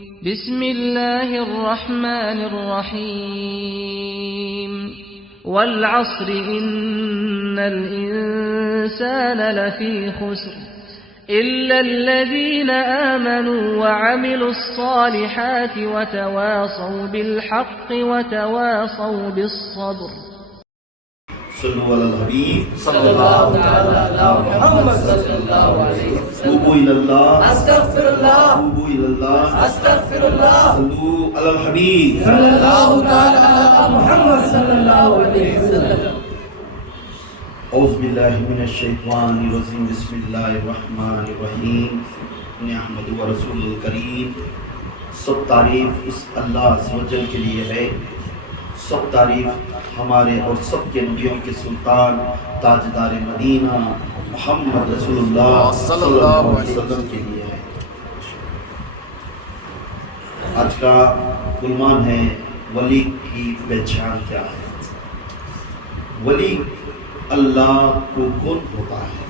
بسم الله الرحمن الرحيم والعصر إن الإنسان لفي خسر إلا الذين آمنوا وعملوا الصالحات وتواصوا بالحق وتواصوا بالصبر. صلوا على الحبيب صلى الله تعالى على محمد صلى الله عليه وسلم. توبوا إلى الله استغفر الله توبوا إلى الله استغفر الله. صلوا على الحبيب صلى الله تعالى على محمد صلى الله عليه وسلم. اعوذ باللہ من الشیطان الرجیم بسم اللہ الرحمن الرحیم نحمد و رسول الکریم. سب تعریف اس اللہ عز و جل کے لیے ہے، سب تعریف ہمارے اور سب کے نبیوں کے سلطان تاجدار مدینہ محمد رسول اللہ صلی اللہ علیہ وسلم کے لیے ہے. آج کا عنوان ہے ولی کی پہچان کیا ہے. ولی اللہ کو کون ہوتا ہے؟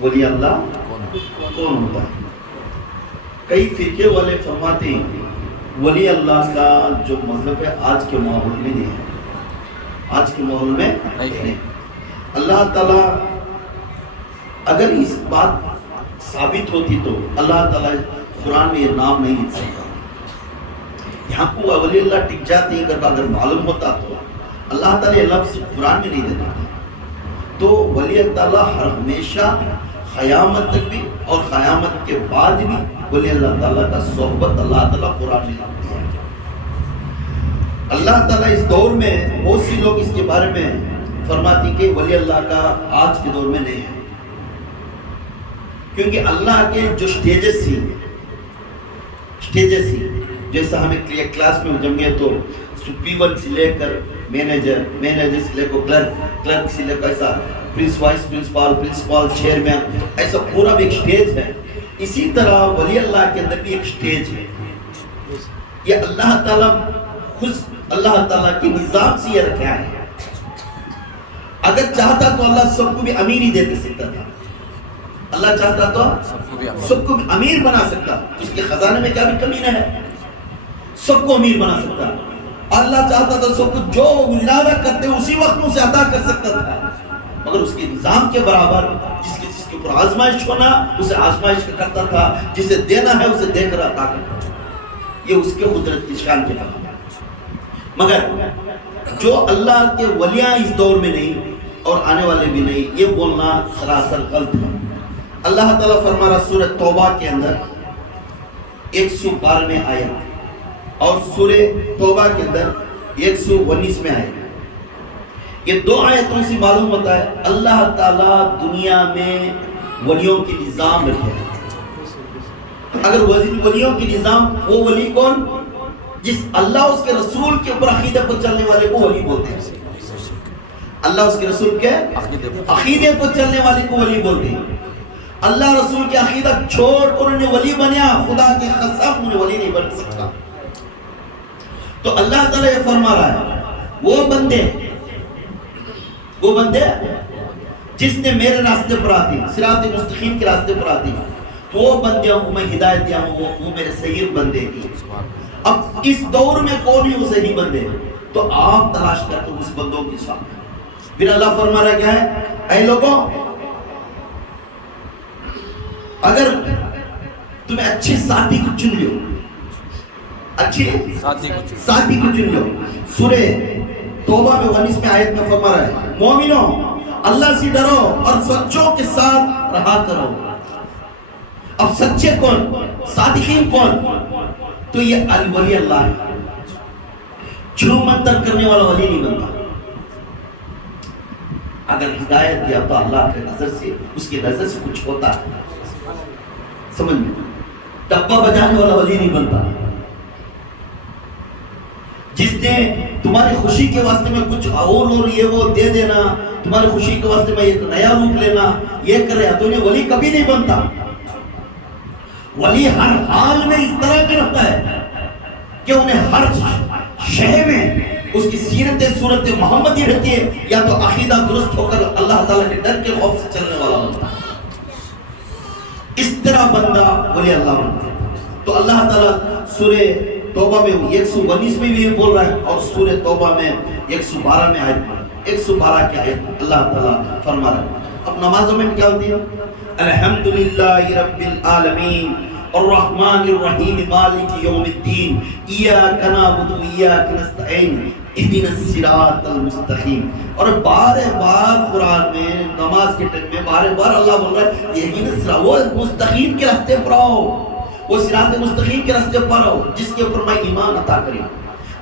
ولی اللہ کون ہوتا ہے؟ کئی فرقے والے فرماتے ہیں ولی اللہ کا جو مطلب ہے آج کے ماحول میں نہیں ہے، آج کے ماحول میں نہیں. اللہ تعالیٰ اگر اس بات ثابت ہوتی تو اللہ تعالیٰ قرآن میں یہ نام نہیں لکھ سکتا. یہاں کو ولی اللہ ٹک جاتے ہیں اگر معلوم ہوتا تو اللہ تعالیٰ یہ لفظ قرآن میں نہیں دیتا تھا. تو ولی تعالیٰ ہمیشہ قیامت تک بھی اور قیامت کے بعد بھی ولی اللہ تعالیٰ کا صحبت اللہ تعالیٰ قرآن میں لاتے ہیں. اللہ تعالیٰ اس دور میں بہت سی لوگ اس کے بارے میں فرماتی کہ ولی اللہ کا آج کے دور میں نہیں ہے، کیونکہ اللہ کے جو سٹیجز تھی جیسا ہمیں کلاس میں جم گئے تو P1 سے لے کر مینیجر سے لے کر کلرک سے لے کر ایسا وائس پرنسپال چیئرمین، ایسا پورا بھی ایک سٹیج ہے. اسی طرح ولی اللہ کے اندر بھی ایک سٹیج ہے. یہ اللہ تعالیٰ خود اللہ تعالیٰ کی نظام سے یہ رکھا ہے. اگر چاہتا تو اللہ سب کو بھی امیر ہی دے سکتا تھا. اللہ چاہتا تو سب کو بھی امیر بنا سکتا. اس کے خزانے میں کیا بھی کمی نہ ہے، سب کو امیر بنا سکتا. اللہ چاہتا تھا سب کو جو ارادہ کرتے اسی وقت میں اسے عطا کر سکتا تھا، مگر اس کے نظام کے برابر جس کے اوپر آزمائش ہونا اسے آزمائش کرتا تھا، جسے دینا ہے اسے دے کر عطا کرتا تھا. یہ اس کے قدرت کی شان کے نام ہے. مگر جو اللہ کے ولیاں اس دور میں نہیں اور آنے والے بھی نہیں، یہ بولنا سراسر غلط ہے. اللہ تعالیٰ فرما رہا سورہ توبہ کے اندر 112 آیت اور سورہ توبہ کے اندر 119 میں آئے. یہ دو آیتوں سے معلوم ہوتا ہے اللہ تعالیٰ دنیا میں ولیوں کی نظام رکھے. اگر ولیوں کی نظام، وہ ولی کون؟ جس اللہ اس کے رسول کے اوپر عقیدے پر چلنے والے کو ولی بولتے ہیں. اللہ اس کے رسول کے عقیدے پر چلنے والے کو ولی بولتے ہیں. اللہ رسول کے عقیدہ چھوڑ کر انہیں ولی بنیا، خدا کے قسم انہیں ولی نہیں بن سکتا. تو اللہ تعالیٰ یہ فرما رہا ہے وہ بندے جس نے میرے راستے پر آتی، صراط مستقیم کے راستے پر آتی، تو وہ بندے کو میں ہدایت دیا ہوں، وہ میرے صحیح بندے کی. اب اس دور میں کون ہے وہ صحیح بندے؟ تو آپ تلاش کرتے اس بندوں کے ساتھ. پھر اللہ فرما رہا کیا ہے؟ اے لوگوں، اگر تمہیں اچھے ساتھی کو چن لو، اچھے ساتھی کو چن لو. سورہ توبہ میں 19 میں آیت میں فرما رہا ہے مومنوں اللہ سے ڈرو اور سچوں کے ساتھ رہا کرو. اب سچے کون، صادقین کون؟ تو یہ ولی اللہ ہے. چھو منتر کرنے والا ولی نہیں بنتا. اگر ہدایت دیا تو اللہ کے نظر سے، اس کی نظر سے کچھ ہوتا ہے. سمجھ میں؟ ڈبہ بجانے والا ولی نہیں بنتا. جس نے تمہاری خوشی کے واسطے میں کچھ اور یہ وہ دے دینا، تمہاری خوشی کے واسطے میں ایک نیا روپ لینا، یہ کر رہا تو انہیں ولی کبھی نہیں بنتا. ولی ہر حال میں اس طرح کا رہتا ہے کہ انہیں ہر شے میں اس کی سیرت صورت محمدی رہتی ہے، یا تو عقیدہ درست ہو کر اللہ تعالیٰ کے ڈر کے خوف سے چلنے والا بنتا ہے. اس طرح بندہ ولی اللہ بنتا ہے. تو اللہ تعالیٰ سورہ توبہ میں 119 میں بھی بول رہا ہے اور سورہ توبہ میں 112 میں آیت 112 کی آیت اللہ تعالیٰ فرما رہا ہے. اب نمازوں میں کیا ہوتی ہے؟ الحمدللہ رب العالمین الرحمن الرحیم مالک یوم الدین ایاک نعبد و ایاک نستعین اہدنا الصراط المستقیم. اور بار بار قرآن میں نماز کے ٹائم میں بار بار اللہ بول رہا ہے اہدنا الصراط، وہ مستقیم کے راستے پر آؤ، وہ صراط مستقیم کے راستے پر آؤ جس کے اوپر میں ایمان عطا کریں.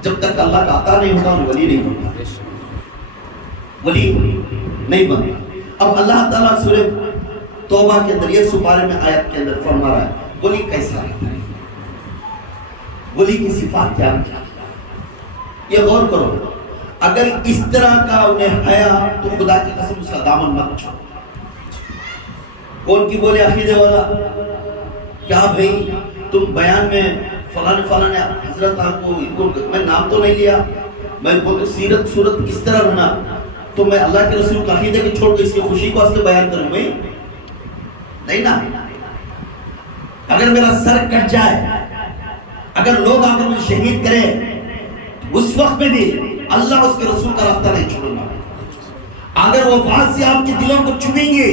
جب تک اللہ کا عطا نہیں ہوگا ولی نہیں بنتا، ولی نہیں بنتا. اب اللہ تعالیٰ سورہ توبہ کے اندر 112 میں آیت کے اندر فرما رہا ہے ولی کیسا ہے، ولی کی صفات کیا ہے. یہ غور کرو، اگر اس طرح کا انہیں حیا تو خدا کی قسم اس کا دامن مت چھوڑو. کون کی بولے عقیدے والا کیا بھئی تم بیان میں فلاں نے حضرت آپ کو، میں نام تو نہیں لیا، میں بولتا سیرت صورت اس طرح رہنا تو میں اللہ کے رسول کا عقیدے کے چھوڑ کے اس کی خوشی کو اس کے بیان کروں میں نہیں نا. اگر میرا سر کٹ جائے، اگر لوگ آ کر مجھے شہید کریں، اس وقت میں بھی اللہ اس کے رسول کا راستہ نہیں چھوڑوں گا. اگر وہ بات سے آپ کے دلوں کو چنیں گے،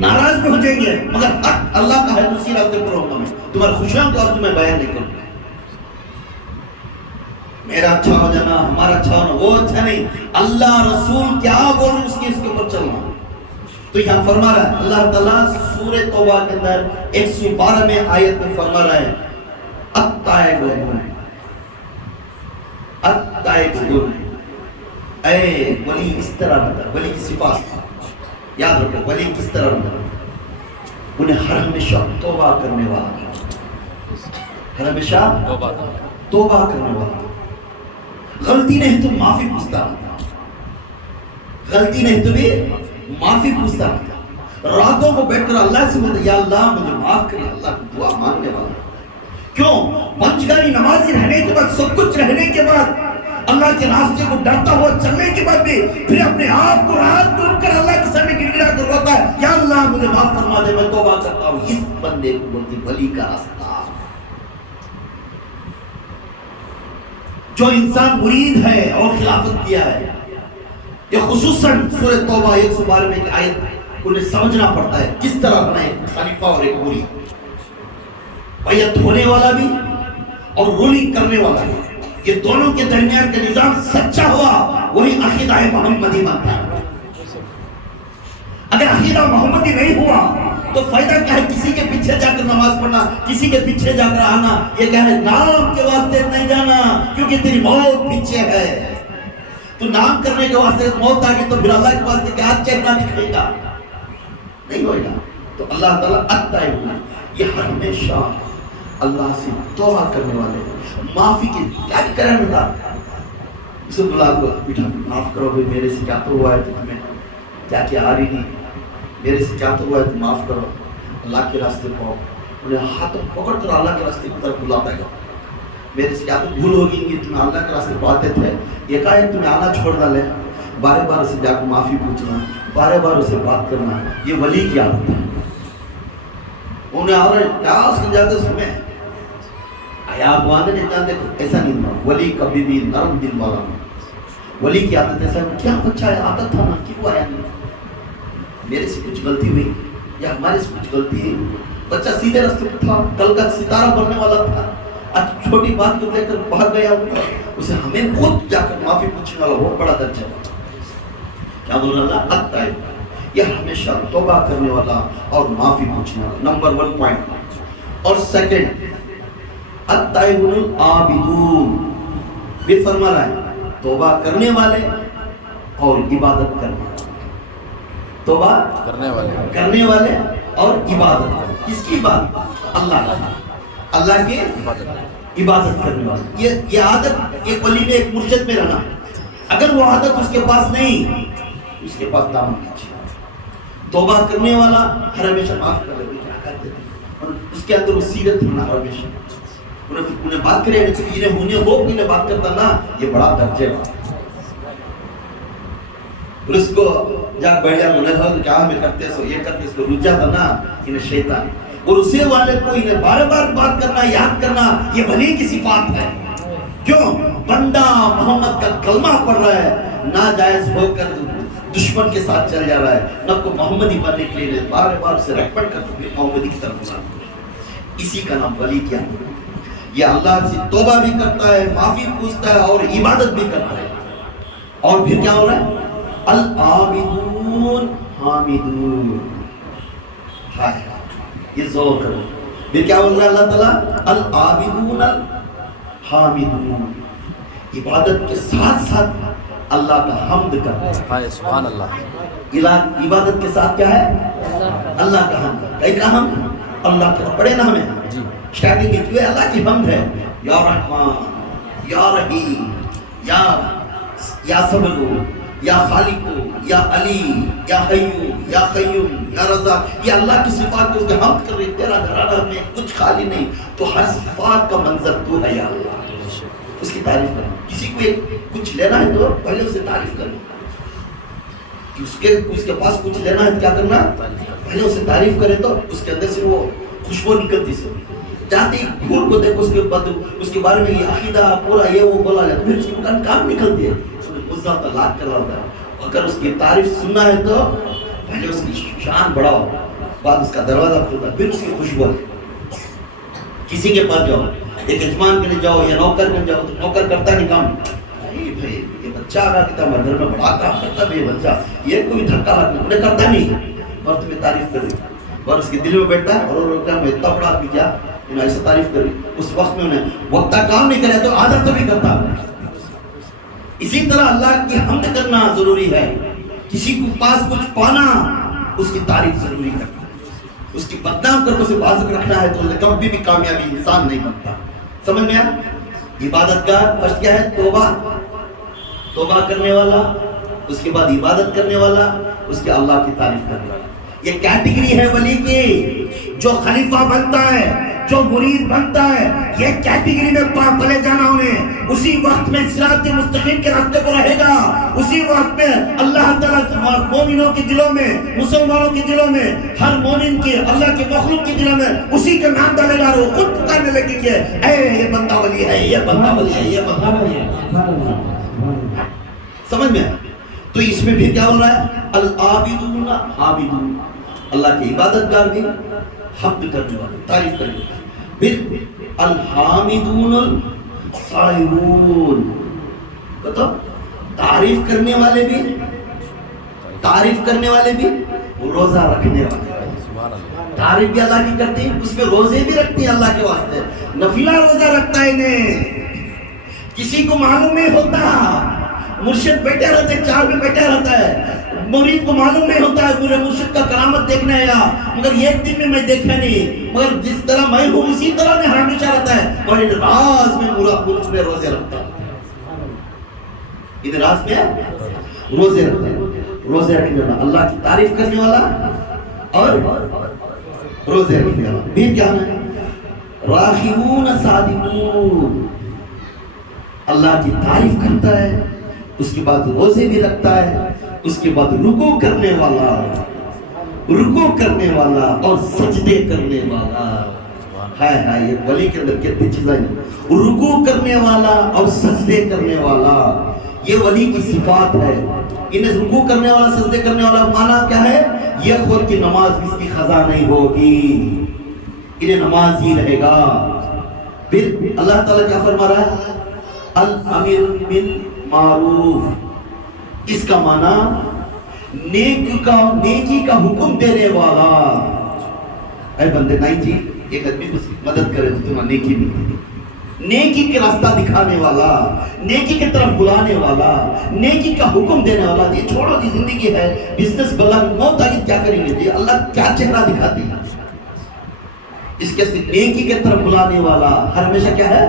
ناراض بھی ہو جائیں گے، مگر حق اللہ کا ہے دوسری راستے پر رہوں گا. میں تمہاری خوشیاں کے واسطے میں بیان نہیں کروں گا. میرا اچھا ہو جانا، ہمارا اچھا ہونا وہ اچھا نہیں، اللہ رسول کیا بول رہے اس کے اوپر چلنا. تو یہاں فرما رہا ہے اللہ تعالیٰ سورہ توبہ کے اندر 112 میں آیت میں فرما رہا ہے التائبون التائبون. اے ولی اس طرح رہتا، ولی کی صفات یاد رکھو. ولی کس طرح رہتا؟ انہیں ہر ہمیشہ توبہ کرنے والا، ہر ہمیشہ توبہ کرنے والا. غلطی نہیں تو معافی پوچھتا رہتا، غلطی نہیں تو بھی معافی پوچھتا رہتا. راتوں کو بیٹھ کر اللہ سے بولتا یا اللہ مجھے معاف کر. اللہ کی دعا مانگنے والا. کیوں؟ پنجگاری نمازی رہنے کے بعد، سب کچھ رہنے کے بعد، اللہ کے راستے کو ڈرتا ہوا چلنے کے بعد بھی پھر اپنے آپ کو رات کو اٹھ کر اللہ کے سامنے گڑ گڑا کر روتا ہے یا اللہ مجھے معاف فرما دے، میں توبہ کرتا ہوں. اس بندے کو بولتی ولی کا راستہ. جو انسان مرید ہے اور خلافت کیا ہے، یہ خصوصاً سورہ توبہ 112 میں ایک آیت انہیں سمجھنا پڑتا ہے کس طرح بنا ایک خلیفہ اور ایک مرید. بیعت ہونے والا بھی اور رولنگ کرنے والا بھی، یہ دونوں کے درمیان کا نظام سچا ہوا وہی عقیدہ محمدی بنتا ہے. اگر عقیدہ محمدی نہیں ہوا تو فائدہ کیا ہے کسی کے پیچھے جا کر نماز پڑھنا، کسی کے پیچھے جا کر آنا. یہ کیا ہے نام کے واسطے نہیں جانا کیونکہ تیری موت پیچھے ہے. تو نام کرنے کے واسطے موت آ گئی تو پھر اللہ کے واسطے کیا چہرہ دکھائے گا؟ نہیں ہوئے گا. تو اللہ تعالیٰ التائبون، یہ ہمیشہ اللہ سے توبہ کرنے والے، معافی کی کیا کرنے تھا. اسے بلا کو بیٹھا معاف کرو بھائی، میرے سے کیا تو ہوا ہے، تمہیں کیا کیا آ رہی نہیں، میرے سے کیا تو ہوا ہے تو معاف کرو. اللہ کے راستے پاؤ، انہیں ہاتھ پکڑ کر اللہ کے راستے کی طرف بلاتا ہے. میرے سے کیا تو بھول ہوگی کہ تمہیں اللہ کے راستے پاتے تھے، یہ کہا ہے تمہیں آنا چھوڑ ڈالے. بارے بار اسے جا کر معافی پوچھنا، بارے بار اسے بات کرنا، یہ ولی کی عادت ہے. انہیں آ رہے کیا اس کے جاتے سمیں آپ وہاں نہیں جانتے، ایسا نہیں ہوا. ولی کبھی بھی نرم دل والا. ولی کی عادت ایسا ہے کیا بچہ ہے عادت تھا نا، کیوں آیا نہیں، میرے سے کچھ غلطی ہوئی یا ہمارے سے کچھ غلطی ہے. بچہ سیدھے راستے پہ تھا، کل کا ستارہ بننے والا تھا، آج چھوٹی بات کو لے کر بھاگ گیا. اسے ہمیں خود جا کر معافی پوچھنے والا بہت بڑا درجہ ہے. کیا بول رہا اللہ التائب، یہ ہمیشہ توبہ کرنے والا اور معافی پوچھنے والا. Number 1 point. اور سیکنڈ التائبون العابدون، بھی فرما رہا ہے توبہ کرنے والے اور عبادت کرنے والے. توبہ کرنے والے اور عبادت. کس کی عبادت؟ اللہ کی عبادت کرنے والے. یہ عادت ایک ولی میں ایک مرشد میں رہنا. اگر وہ عادت اس کے پاس نہیں، اس کے پاس دامن کیجیے. توبہ کرنے والا ہر ہمیشہ معاف کر لے، اور اس کے اندر وہ سیرت ہونا ہر ہمیشہ. انہیں بات کرے انہیں ہونے ہو انہیں بات کرتا نا، یہ بڑا درجے بات. اور اس کو جا بیٹھ جا انہیں کیا ہمیں کرتے سو یہ کرتے اس کو رجا تھا نا انہیں شیطان. اور اسے والے کو انہیں بار بار بات کرنا، یاد کرنا، یہ ولی کی صفات ہے۔ کیوں؟ بندہ محمد کا کلمہ پڑھ رہا ہے، ناجائز ہو کر دشمن کے ساتھ چل جا رہا ہے، نہ کو محمدی بننے کے لیے بار بار سے ریکمنڈ کرتے ہوئے محمدی کی طرف بلانا، اسی کا نام ولی کیا؟ یہ اللہ سے توبہ بھی کرتا ہے، معافی پوچھتا ہے اور عبادت بھی کرتا ہے۔ اور پھر کیا ہو رہا ہے؟ العابدون حامدون، ہائے یہ ذوق کرو۔ پھر کیا بول رہا ہے اللہ تعالیٰ؟ العابدون حامدون، عبادت کے ساتھ ساتھ اللہ کا حمد کرتا ہے۔ سبحان اللہ۔ عبادت کے ساتھ کیا ہے؟ اللہ کا حمد۔ کئی کا حمد؟ اللہ کا پڑھے نا ہمیں اسٹارٹنگ میں جو اللہ کی حمد ہے، یا رحمان، یا رحیم، یا صبر، یا خالق، یا علی، یا حیو، یا قیوم، یا رزاق، یہ اللہ کی صفات کو اس کے حمد کر رہے۔ تیرا گھرانہ میں کچھ خالی نہیں، تو ہر صفات کا منظر تو ہے یا اللہ، اس کی تعریف کرنا۔ کسی کو کچھ لینا ہے تو پہلے اسے تعریف کرنا، اس کے پاس کچھ لینا ہے تو کیا کرنا؟ پہلے اسے تعریف کرے تو اس کے اندر سے وہ خوشبو نکلتی سے جاتی پھول کو دیکھو، اس کے بعد اس کے بارے میں یہ عقیدہ پورا یہ وہ بولا جاتا ہے، پھر اس کے کام نکلتی ہے، اس میں غصہ طلاق کر رہا ہے۔ اگر اس کی تعریف سننا ہے تو پہلے اس کی شان بڑھاؤ، بعد اس کا دروازہ کھلتا ہے، پھر اس کی خوشبو ہے۔ کسی کے پاس جاؤ، ایک یجمان کے لیے جاؤ یا نوکر کے جاؤ، تو نوکر کرتا نہیں کام، بھائی یہ بچہ آ رہا کہتا ہے گھر میں بڑا کام کرتا ہے، یہ بچہ یہ کوئی دھکا لگنا انہیں کرتا نہیں، اور تمہیں تعریف کرے، اور اس کے دل میں بیٹھتا ہے اور میں اتنا بڑا آدمی کیا انہیں ایسا تعریف کری، اس وقت میں انہیں وقت کام نہیں کرے تو عادت بھی کرتا۔ اسی طرح اللہ کی حمد کرنا ضروری ہے۔ کسی کو پاس کچھ پانا، اس کی تعریف ضروری ہے، اس کی بدنام کر اسے باز رکھنا ہے تو کبھی بھی کامیابی انسان نہیں بنتا۔ سمجھ میں آیا؟ عبادت کا فرسٹ کیا ہے؟ توبہ کرنے والا، اس کے بعد عبادت کرنے والا، اس کے اللہ کی تعریف کرنے والا۔ یہ کیٹیگری ہے ولی کی، جو خلیفہ بنتا ہے، جو مرید بنتا ہے، یہ کیٹیگری میں پلے جانا انہیں، اسی وقت میں صراط مستقیم کے راستے پر رہے گا، اسی وقت میں اللہ تعالیٰ مومنوں کے دلوں میں، مسلمانوں کے دلوں میں، ہر مومن کے، اللہ کے مخلوق کے دلوں میں اسی کا نام ڈالے گا، وہ خود پکارنے لگیں گے، اے یہ بندہ ولی ہے، یہ بندہ ولی ہے، یہ بندہ ولی ہے۔ سمجھ میں؟ تو اس میں بھی کیا ہو رہا ہے؟ العابدون حامدون، اللہ کی عبادت گار بھی، حمد کرنے والے، تعریف کرنے والے۔ پھر الحامدون الصائمون، بتاؤ تعریف کرنے والے بھی روزہ رکھنے والے، تعریف بھی اللہ کی کرتے ہیں، اس میں روزے بھی رکھتے ہیں اللہ کے واسطے، نفلہ روزہ رکھتا ہے انہیں۔ کسی کو معلوم نہیں ہوتا، مرشد بیٹھے رہتے ہیں، چار میں بیٹھا رہتا ہے، مرید کو معلوم نہیں ہوتا ہے میرے مرشد کا کرامت دیکھنا ہے، مگر ایک دن میں دیکھا نہیں، مگر جس طرح میں ہوں اسی طرح میں ہمیشہ رہتا ہے، اور ان راز میں پورا پورچ میں روزے رکھتا ہے، ان راز میں روزے رکھتا ہے، روزے رکھنے والا، اللہ کی تعریف کرنے والا اور روزے رکھنے والا۔ بھی کیا ہے؟ راغبون صادقون، اللہ کی تعریف کرتا ہے، اس کے بعد روزے بھی رکھتا ہے، اس کے بعد رکوع کرنے والا اور سجدے کرنے والا۔ ہائے ہائے، یہ ولی کے اندر کتنی چیزیں ہیں، رکوع کرنے والا اور سجدے کرنے والا، یہ ولی کی صفات ہے۔ انہیں رکوع کرنے والا، سجدے کرنے والا معنی کیا ہے؟ یہ خود کی نماز اس کی قضا نہیں ہوگی، انہیں نماز ہی رہے گا۔ پھر اللہ تعالیٰ کیا فرما رہا ہے؟ الامر بالمعروف، اس کا معنی نیکی کا حکم دینے والا۔ اے بندے نہیں جی، ایک آدمی کو مدد کرے تو تمہیں نیکی ملے گی، نیکی کے راستہ دکھانے والا، نیکی کی طرف بلانے والا، نیکی کا حکم دینے والا۔ یہ چھوڑو جی، زندگی ہے، بزنس بلا موت آگے کیا کریں گے جی، اللہ کیا چہرہ دکھاتی ہے، اس کے نیکی کی طرف بلانے والا، ہر ہمیشہ کیا ہے؟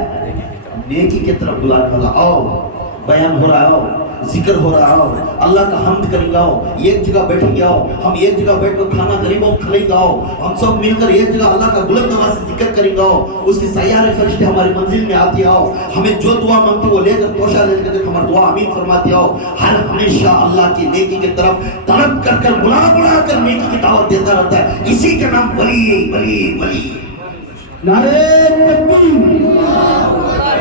نیکی کی طرف بلانے والا۔ آؤ بیان ہو رہا ہے، آؤ ذکر ہو رہا ہو, اللہ کا حمد کریں گا, ایک جگہ بیٹھیں گے, ہم ایک جگہ بیٹھ کر کھانا غریبوں کو کھلائیں گا, ہم سب مل کر ایک جگہ اللہ کا بلند آواز سے ذکر کریں گا, اس کے سیارے فرشتے ہماری منزل میں آتی آؤ, ہمیں جو دعا مانگتے وہ لے کر توشہ لے کر ہماری دعا آمین فرماتی آؤ, ہر ہمیشہ اللہ کی نیکی کی طرف طلب کر کر بلا کر نیکی کی دعوت دیتا رہتا ہے. اسی کا نام ولی ولی ولی. نعرے تکبیر,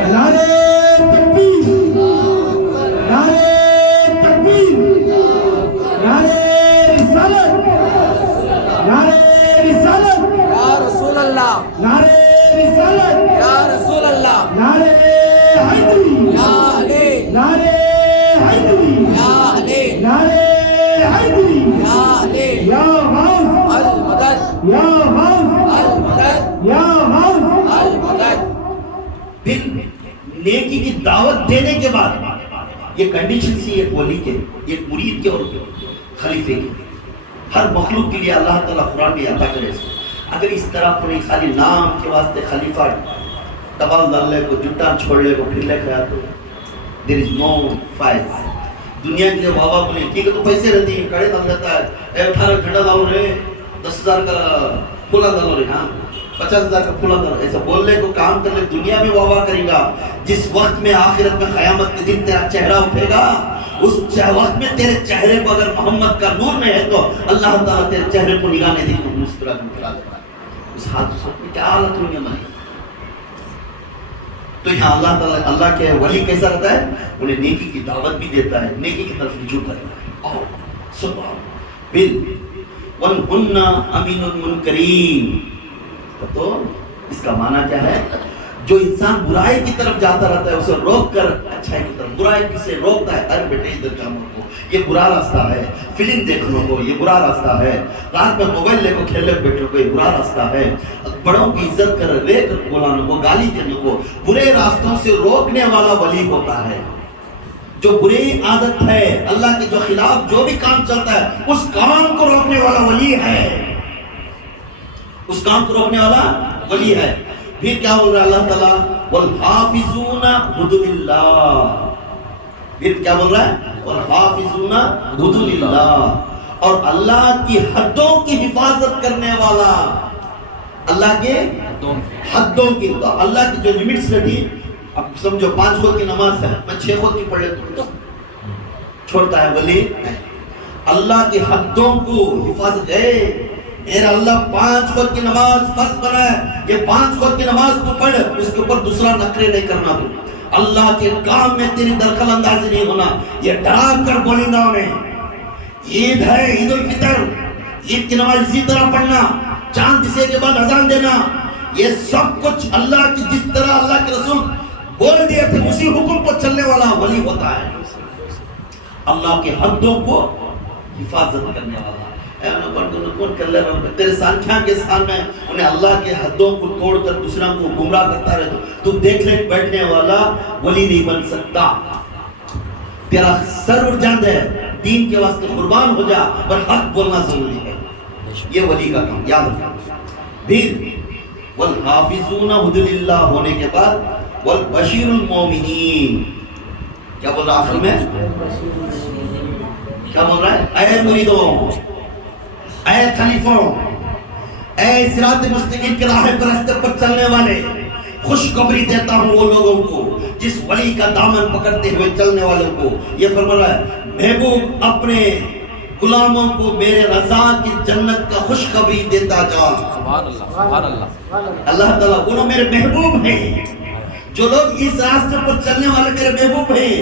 نعرے تکبیر, نعرے تکبیر, نعرے رسالت, نعرے رسالت, یا رسول اللہ, نعرے رسالت, یا رسول اللہ, نعرے حیدری, یا علی, نعرے حیدری, یا علی, نعرے حیدری, یا علی, یا غوث, المدد, یا غوث, المدد, یا غوث. المدد. پھر نیکی کی دعوت دینے کے بعد یہ کنڈیشن سی ایک ولی کے, ایک مرید کے اور خلیفے کے, ہر مخلوق کے لیے اللہ تعالیٰ قرآن میں عطا کرے. اگر اس طرح کوئی خالی نام کے واسطے خلیفہ ڈبال ڈال لے کو, جٹان چھوڑ لے کو, پھر لے کھایا تو دیر از نو فائز. دنیا کے لیے بابا بولے ٹھیک ہے تو پیسے رہتی ہیں, کڑے ڈال دیتا ہے, 18 گھنٹہ ڈالو رہے, 10,000 کا پھولا ڈالو رہے, ہاں 50,000 کا پھولا ڈالو, ایسا بولنے کو کام کرنے دنیا میں بابا کرے گا. جس وقت میں آخرت میں قیامت کے دن تیرا چہرہ اٹھے گا, اس وقت میں تیرے چہرے کو اگر محمد کا نور نہیں ہے تو اللہ تعالیٰ تیرے چہرے کو نگاہ نہیں دیکھ مسکرا دیتا ہے. اس حادث میں کیا حالت ہوئی ہماری. تو یہاں اللہ تعالیٰ, اللہ کے ولی کیسا رہتا ہے, انہیں نیکی کی دعوت بھی دیتا ہے, نیکی کی طرف رجوع کرتا ہے. سبحان بل وَنْهُنَّ أَمِنُ الْمُنْكَرِينَ. تو اس کا معنی کیا ہے, جو انسان برائی کی طرف جاتا رہتا ہے اسے روک کر اچھائی کی طرف, برائی کسے روکتا ہے, ارے بیٹے ادھر جاؤ کو, یہ برا راستہ ہے, فلم دیکھنے کو یہ برا راستہ ہے, رات میں موبائل لے کو کھیلنے بیٹھنے کو یہ برا راستہ ہے, بڑوں کی عزت کر رے کر بلانے کو, گالی دینے کو, برے راستوں سے روکنے والا ولی ہوتا ہے. جو بری عادت ہے, اللہ کے جو خلاف جو بھی کام چلتا ہے اس کام کو روکنے والا ولی ہے, اس کام کو روکنے والا ولی ہے. پھر کیا بول رہا ہے اللہ تعالیٰ, والحافظون حدود اللہ. پھر کیا بول رہا ہے, والحافظون حدود اللہ, اور اللہ کی حدوں کی حفاظت کرنے والا, اللہ کے حدوں کی. تو اللہ کی جو لمٹس رکھی, اب سمجھو 5 وقت کی نماز ہے, میں 6 وقت کی پڑھ لیتا ہوں تو چھوڑتا ہے ولی. اللہ کی حدوں کو حفاظت ہے, میرا اللہ 5 وقت کی نماز فرض بنا ہے, یہ 5 وقت کی نماز تو پڑھ, اس کے اوپر دوسرا نخرے نہیں کرنا. تو اللہ کے کام میں تیری دخل اندازی نہیں ہونا. یہ ڈرا کر بولیں گا انہیں, عید ہے, عید الفطر, عید کی نماز اسی طرح پڑھنا, چاند دسے کے بعد اذان دینا, یہ سب کچھ اللہ کی جس طرح اللہ کے رسول بول دیے تھے اسی حکم پر چلنے والا ولی ہوتا ہے. اللہ کے حدوں کو حفاظت کرنے والا. کون کر لے رہا تیرے سانکھیاں کے سامنے انہیں اللہ کے حدوں کو توڑ کر دوسروں کو گمراہ کرتا رہے تو دیکھ لے بیٹھنے والا ولی نہیں بن سکتا. تیرا سر اٹھ جاندے ہے, دین کے واسطے قربان ہو جا, پر حق بولنا ضروری ہے. یہ ولی کا کام یاد رکھنا. پھر والحافظون حدود اللہ ہونے کے بعد والبشیر المومنین. کیا بول رہا آخر میں, کیا بول رہا ہے, اے مریدوں, اے خلیفوں, اے صراط مستقیم کے راہ راستے پر چلنے والے, خوشخبری دیتا ہوں وہ لوگوں کو جس ولی کا دامن پکڑتے ہوئے چلنے والوں کو. یہ فرما رہا ہے, محبوب اپنے غلاموں کو میرے رضا کی جنت کا خوشخبری دیتا جا. سبحان اللہ, سبحان اللہ. اللہ تعالیٰ بولو میرے محبوب ہیں, جو لوگ اس راستے پر چلنے والے میرے محبوب ہیں,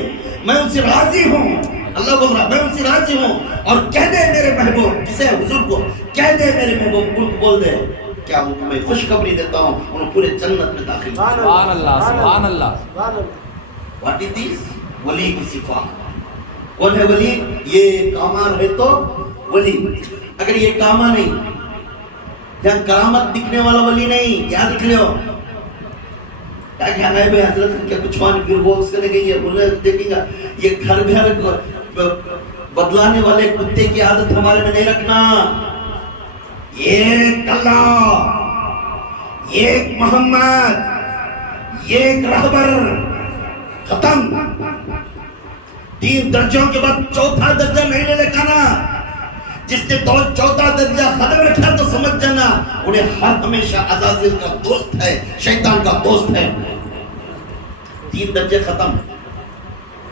میں ان سے راضی ہوں. اللہ بول رہا میں ان سے راضی ہوں, اور کہہ دے میرے محبوب, کسے حضور کو کہہ دے میرے محبوب, ان کو بول دے کیا میں خوشخبری دیتا ہوں, انہوں پورے جنت میں داخل. سبحان اللہ, سبحان اللہ. واٹ از دس, ولی کی صفات. کون ہے ولی, یہ کامار ہے تو ولی. اگر یہ کاما نہیں, جہاں کرامت دکھنے والا ولی نہیں, کیا دکھ لے ہو, کیا کیا ہے بھائی حضرت کیا کچھ وہاں پھر وہ اس کرنے گئی ہے, بولنے دیکھیں گا یہ گھر گھر بدلانے والے کتے کی عادت ہمارے میں نہیں رکھنا. ایک اللہ, ایک محمد, ایک رہبر, ختم. 3 درجوں کے بعد 4تھا درجہ نہیں لے کھانا. جس نے 4تھا درجہ ختم رکھا تو سمجھ جانا انہیں ہر ہمیشہ عزازیل کا دوست ہے, شیطان کا دوست ہے. 3 درجے ختم,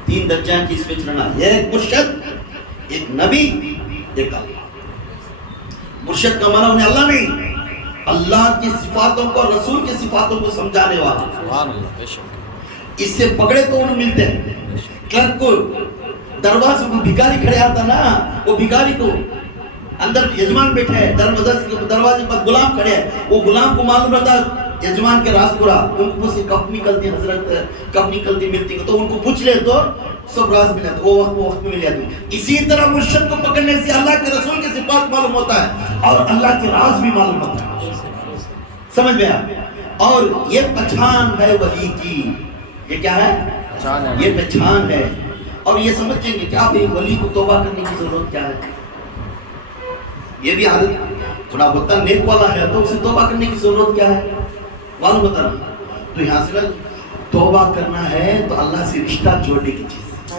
3 درجہ کی اس میں چلنا. ایک مرشد, ایک نبی, ایک اللہ. مرشد کا معنی انہیں اللہ نہیں, اللہ کی صفاتوں کو, رسول کی صفاتوں کو سمجھانے والا. سبحان اللہ, بے شک. اس سے پکڑے تو انہیں ملتے ہیں. کلرک کو دروازے کو بھکاری کھڑے آتا نا, وہ بھکاری کو اندر یجمان بیٹھے ہیں, دروازے پر غلام کھڑے ہیں, وہ غلام کو معلوم رہتا یجمان کے راز پورا. ان کو پوچھے کب نکلتی حضرت, کب نکلتی ملتی, تو ان کو پوچھ لے تو سب راز مل جاتا, وہ وقت میں مل جاتی. اسی طرح مرشد کو پکڑنے سے اللہ کے رسول کی صفات معلوم ہوتا ہے اور اللہ کے راز بھی معلوم ہوتا ہے. سمجھ میں آیا؟ اور یہ پہچان ہے ولی کی. یہ کیا ہے؟ یہ پہچان ہے. اور یہ سمجھیں گے کیا بھئی ولی کو توبہ کرنے کی ضرورت کیا ہے؟ یہ بھی عادت تھوڑا بہت نیک والا ہے تو اسے توبہ کرنے کی ضرورت کیا ہے معلوم ہوتا نا. تو یہاں سے توبہ کرنا ہے تو اللہ سے رشتہ جوڑنے کی چیز.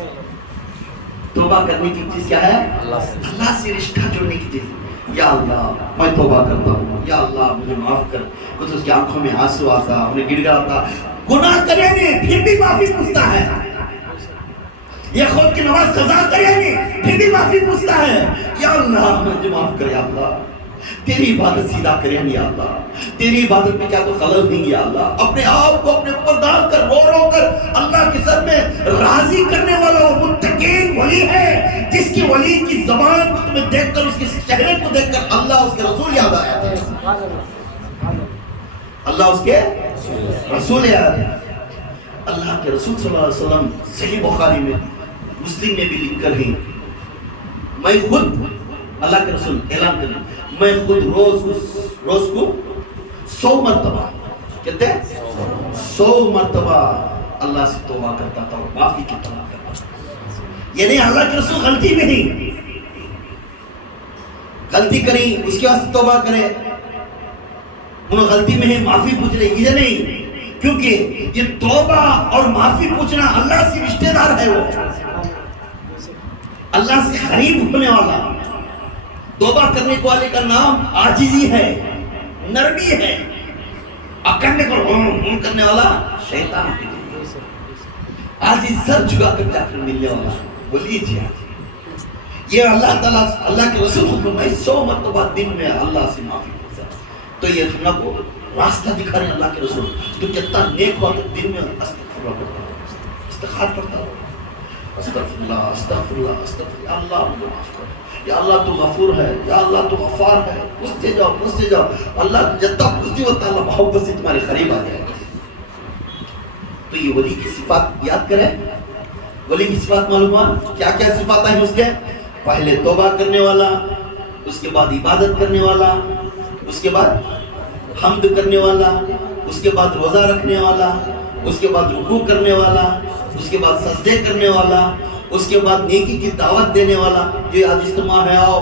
توبہ کرنے کی چیز کیا ہے؟ اللہ سے رشتہ جوڑنے کی چیز. یا اللہ میں توبہ کرتا ہوں, یا اللہ مجھے معاف کر. کچھ اس کی آنکھوں میں آنسو آتا, انہیں گڑ گڑاتا, گناہ کرے نہیں پھر بھی معافی پوچھتا ہے. یہ خود کی نماز قضا کرے نہیں پھر بھی معافی پوچھتا ہے. یا اللہ مجھے معاف کر, یا اللہ تیری عبادت سیدھا کریں یا اللہ, تیری عبادت میں کیا تو خلل نہیں یا اللہ. اپنے آپ کو اپنے اوپر ڈال کر رو رو کر اللہ کے سر میں راضی کرنے والا وہ متقین ولی ہے جس کی ولی کی زبان کو تمہیں دیکھ کر, اس کے چہرے کو دیکھ کر اللہ اس کے رسول یاد آیا. اللہ اس کے رسول یاد آیا. اللہ کے رسول صلی اللہ علیہ وسلم صحیح بخاری میں, مسلم میں بھی لکھ کر ہیں, میں خود اللہ کے رسول اعلان کریں, میں خود روز کو 100 مرتبہ, کہتے ہیں 100 مرتبہ اللہ سے توبہ کرتا تھا اور معافی کی طلب کرتا تھا. یعنی اللہ کے رسول غلطی میں نہیں, غلطی کریں اس کے واسطے توبہ کرے, انہوں غلطی میں ہے معافی پوچھ رہے, یہ نہیں, کیونکہ یہ توبہ اور معافی پوچھنا اللہ سے رشتہ دار ہے, وہ اللہ سے قریب ہونے والا. توبہ کرنے والے کا نام عاجزی ہے, نرمی ہے. اکڑنے کو کرنے والا شیطان ہے. عاجز سر جھکا کر جا کر ملنے والا ولی جی. یہ اللہ تعالیٰ, اللہ کے رسول خود میں 100 مرتبہ دن میں اللہ سے معافی پوچھتا. تو یہ ہم لوگ کو راستہ دکھا رہے ہیں اللہ کے رسول. تو کتنا نیک ہوا تو دن میں استغفر اللہ پڑھتا ہوں, استغفار کرتا ہوں, استغفر اللہ استغفر اللہ استغفر اللہ, مجھے معاف کر, یا اللہ تو غفور ہے, یا اللہ تو غفار ہے. پوچھتے جاؤ اللہ جتنا پوچھتے ہوتا اللہ محبت سے تمہارے قریب آ جائے گا. تو یہ ولی کی صفات یاد کریں. ولی کی صفات معلوم ہوا کیا کیا صفات ہیں اس کے؟ پہلے توبہ کرنے والا, اس کے بعد عبادت کرنے والا, اس کے بعد حمد کرنے والا, اس کے بعد روزہ رکھنے والا, اس کے بعد رکوع کرنے والا, اس کے بعد سجدے کرنے والا, اس کے بعد نیکی کی دعوت دینے والا. جو آج اجتماع ہے, آؤ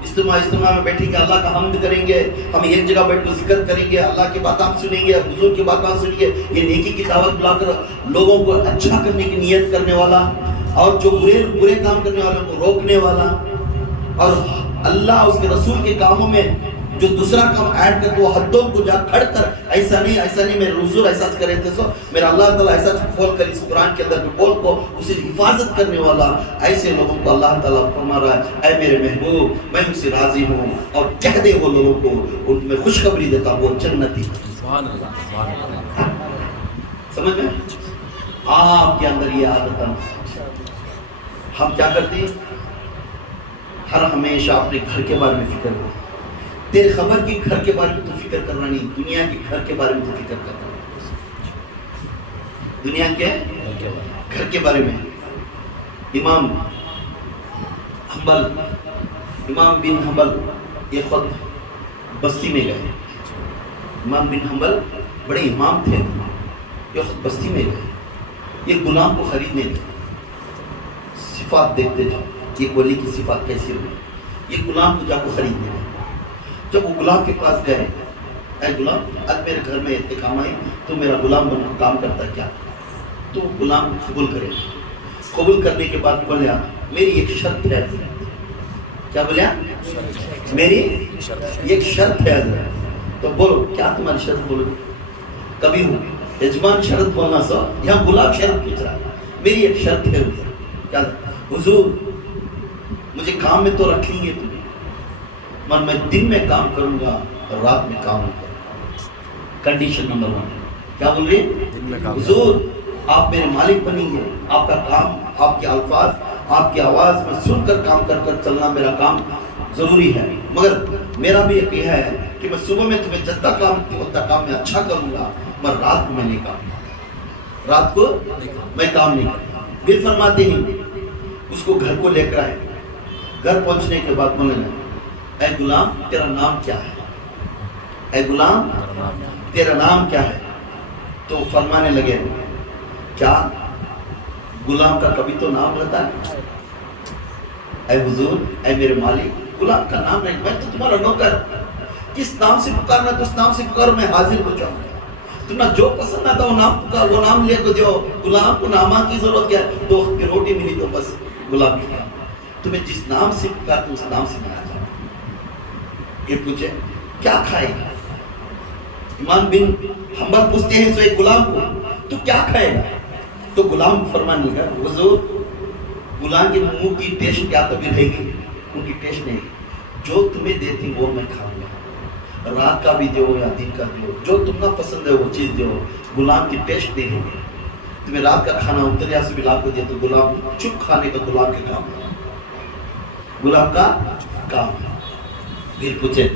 اجتماع میں بیٹھیں گے, اللہ کا حمد کریں گے, ہم ایک جگہ بیٹھ کر ذکر کریں گے, اللہ کی باتیں سنیں گے, حضور کی باتیں سنیں گے. یہ نیکی کی دعوت بلا کر لوگوں کو اچھا کرنے کی نیت کرنے والا, اور جو برے کام کرنے والوں کو روکنے والا, اور اللہ اس کے رسول کے کاموں میں جو دوسرا کام ایڈ کر کے وہ حدوں کو جا کھڑ کر ایسا نہیں میرے حضور ایسا کرے تھے, سو میرا اللہ تعالیٰ ایسا کھول کر اس قرآن کے اندر بول کو اسے حفاظت کرنے والا. ایسے لوگوں کو اللہ تعالیٰ فرما رہا ہے, اے میرے محبوب میں ان سے راضی ہوں, اور کہہ دے وہ لوگوں کو, ان میں خوشخبری دیتا وہ جنتی. سبحان اللہ, سبحان اللہ. سمجھ میں آپ کے اندر یہ عادت ہے. ہم کیا کرتے ہیں, ہر ہمیشہ اپنے گھر کے بارے میں فکر کرتے. تیرے خبر کی گھر کے بارے میں تو فکر کرنا نہیں, دنیا کے گھر کے بارے میں تو فکر کرنا. دنیا کے گھر کے بارے میں. امام بن حنبل یہ خود بستی میں گئے. امام بن حنبل بڑے امام تھے, یہ خود بستی میں گئے. یہ غلام کو خریدنے گئے. صفات دیکھتے جاؤ, یہ ولی کی صفات کیسی ہوئی. یہ غلام کو جا کو خریدنے گئے. جب وہ غلام کے پاس گئے, اے غلام آج میرے گھر میں اتنے کام آئے, تو میرا غلام بنا کام کرتا ہے کیا؟ تو وہ غلام قبول کرے. قبول کرنے کے بعد بولیا میری ایک شرط ہے حضرت. کیا بولیا؟ میری ایک شرط ہے حضرت. تو بولو کیا تمہاری شرط؟ بولو. کبھی ہوں یجمان شرط بولنا سو، یہاں غلام شرط پوچھ رہا. میری ایک شرط ہے حضور. کیا حضور؟ مجھے کام میں تو رکھیں گے تمہیں، مگر میں دن میں کام کروں گا اور رات میں کام نہیں کروں گا. Condition number 1. کیا بول رہے؟ حضور آپ میرے مالک بنیں گے، آپ کا کام، آپ کے الفاظ، آپ کی آواز میں سن کر کام کر کر چلنا میرا کام ضروری ہے، مگر میرا بھی ایک یہ ہے کہ میں صبح میں تمہیں جتنا کام کی اتنا کام میں اچھا کروں گا، مگر رات کو میں نہیں کام، رات کو میں کام نہیں کرتا. پھر فرماتے ہیں اس کو گھر کو لے کر آئے. گھر پہنچنے کے بعد بولنے لگے اے غلام تیرا نام کیا ہے؟ اے غلام تیرا نام کیا ہے؟ تو فرمانے لگے کیا غلام کا کبھی تو نام رہتا ہے؟ اے حضور اے میرے مالک غلام کا نام نہیں، میں تو تمہارا نوکر، کس نام سے پکارنا تو اس نام سے پکارو، میں حاضر ہو جاؤں گا. تمہیں جو پسند آتا وہ نام پکار، وہ نام لے کو جو. غلام کو نامہ کی ضرورت کیا ہے؟ 2 وقت کی روٹی ملی تو بس غلام کی. تمہیں جس نام سے پکارتے اس نام سے بنا جاؤ. یہ پوچھے کیا کھائے گا؟ ایمان بن حنبل پوچھتے ہیں سو ایک غلام کو تو کیا کھائے گا؟ تو غلام فرمانے لگا حضور غلام کے منہ کی ٹیسٹ کیا تبھی رہے گی؟ ان کی ٹیسٹ نہیں، جو تمہیں دیتی وہ میں کھاؤں گا، رات کا بھی دو یا دن کا دو، جو تم نہ پسند ہے وہ چیز دو. غلام کی ٹیسٹ نہیں رہے. تمہیں رات کا کھانا اتریا سے بھی لا کو دے تو غلام چپ کھانے کا غلام کے کام ہے، غلام کا کام ہے. پھر پوچھے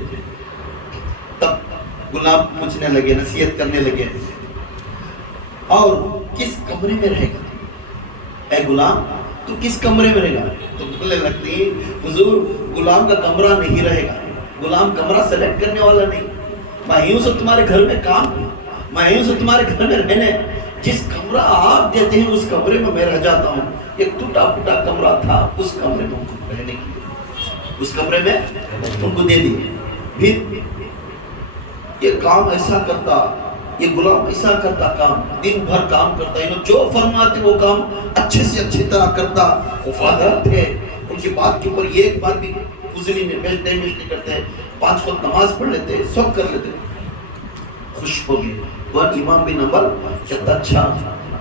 تب غلام پوچھنے لگے، نصیحت کرنے لگے اور کس کمرے میں رہے گا؟ اے غلام تو کس کمرے میں رہے گا؟ تو بولنے لگتی حضور غلام کا کمرہ نہیں رہے گا، غلام کمرہ سلیکٹ کرنے والا نہیں، میں یوں سے تمہارے گھر میں کام ہوں، میں یوں سے تمہارے گھر میں رہنے، جس کمرہ آپ دیتے ہیں اس کمرے میں میں رہ جاتا ہوں. ایک ٹوٹا پھوٹا کمرہ تھا اس کمرے میں ان کو رہنے کے لیے، اس کمرے میں ان کو دے دیے. پھر یہ کام ایسا کرتا، یہ غلام ایسا کرتا، کام دن بھر کام کرتا، انہوں جو فرماتے وہ کام اچھے سے اچھی طرح کرتا. وفادار تھے، ان کی بات کے اوپر ایک بات بھی فضولی نہیں کرتے، 5 وقت نماز پڑھ لیتے، سب کر لیتے. خوش ہو گئے وہ امام بن حنبل کہتا اچھا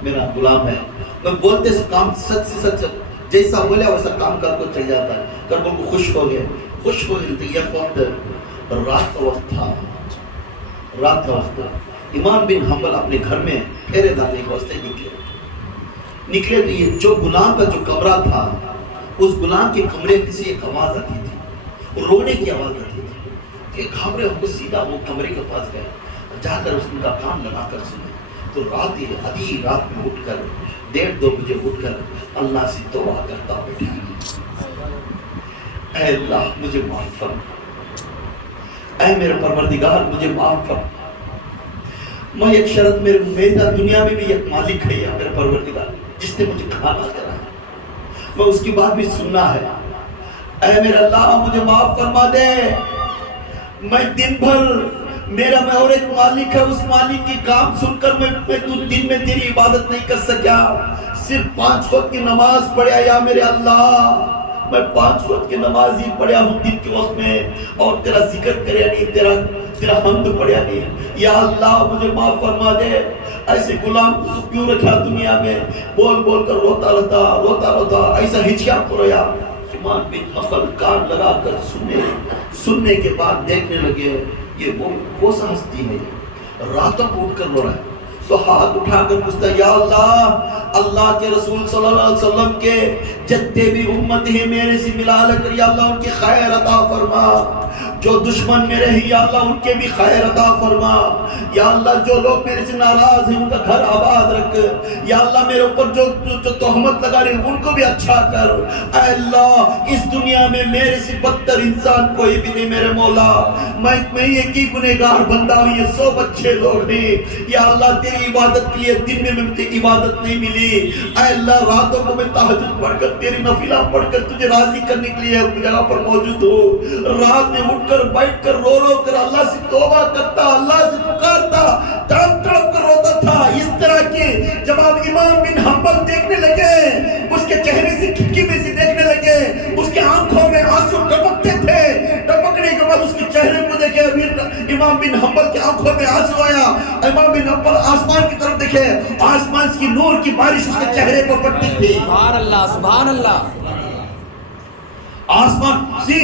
میرا غلام ہے. میں بولتے سے کام سچ سے سچ جیسا بولے ویسا کام کر کو چل جاتا ہے. کر بول کو خوش ہو گئے، خوش ہو گئے. تو یہ وقت رات کا وقت تھا، رات کا وقت. امام بن حنبل اپنے گھر میں پھیرے ڈالنے کے واسطے نکلے تو یہ جو غلام کا جو کمرہ تھا اس غلام کے کمرے سے ایک آواز آتی تھی، رونے کی آواز آتی تھی. ایک گھبرے ہو کے سیدھا وہ کمرے کے پاس گیا، جا کر اس کا کان لگا کر سنے. تو رات ہی آدھی رات میں اٹھ کر 1:30-2 بجے اٹھ کر اللہ سے توبہ کرتا بیٹھا، اے اللہ مجھے معاف فرما، اے میرے پروردگار مجھے معاف فرما. میں ایک شرط میرا دنیا میں بھی ایک مالک ہے یا میرا پروردگار جس نے مجھے کھانا کرا ہے، میں اس کی بات بھی سننا ہے. اے میرا اللہ مجھے معاف فرما دے. میں دن بھر میرا میں اور ایک مالک ہے، اس مالک کی کام سن کر میں دن میں تیری عبادت نہیں کر سکیا، صرف 5 وقت کی نماز پڑھیا. یا میرے اللہ میں 5 وقت کی نماز ہی پڑھیا ہوں دن کے وقت میں، اور تیرا ذکر کریا نہیں، تیرا حمد پڑھیا نہیں. یا اللہ مجھے معاف فرما دے. ایسے غلام کو کیوں رکھا دنیا میں؟ بول بول کر روتا رہتا ایسا ہچکیا کو رہا. امام بن حنبل کان لگا کر سننے کے بعد دیکھنے لگے یہ وہ کون سا ہستی ہے راتوں کو اٹھ کر رو رہا ہے. تو ہاتھ اٹھا کر پوچھتا یا اللہ کے رسول صلی اللہ علیہ وسلم کے جتنے بھی امت ہیں میرے سے ملا لے کر یا اللہ ان کی خیر عطا فرما. جو دشمن میرے ہیں یا اللہ ان کے بھی خیر عطا فرما. یا اللہ جو لوگ میرے سے ناراض ہیں ان کا گھر آباد رکھ. یا اللہ میرے اوپر جو تہمت لگا رہے ہیں ان کو بھی اچھا کر. اے اللہ اس دنیا میں میرے سے بدتر انسان کوئی بھی نہیں میرے مولا. میں ایک ہی گنہگار بندہ ہوں، یہ 100 اچھے لوگ ہیں. یا اللہ تیری عبادت کے لیے دن میں مجھے عبادت نہیں ملی. اے اللہ راتوں کو میں تہجد پڑھ کر تیری نفلہ پڑھ کر تجھے راضی کرنے کے لیے اپنی جگہ پر موجود ہوں. رات میں اٹھ کر بیٹھ کر رو کر اللہ سے توبہ کرتا، اللہ سے پکارتا، تڑپ کر روتا تھا. اس طرح کے جب آپ امام بن حنبل دیکھنے لگے اس کے امام بن حنبل کی آنکھوں میں آنسو آیا. امام بن حنبل آسمان کی طرف دیکھے, آسمان کی نور کی بارش اس کے چہرے پر پڑتی تھی. سبحان اللہ سبحان اللہ. آسمان سے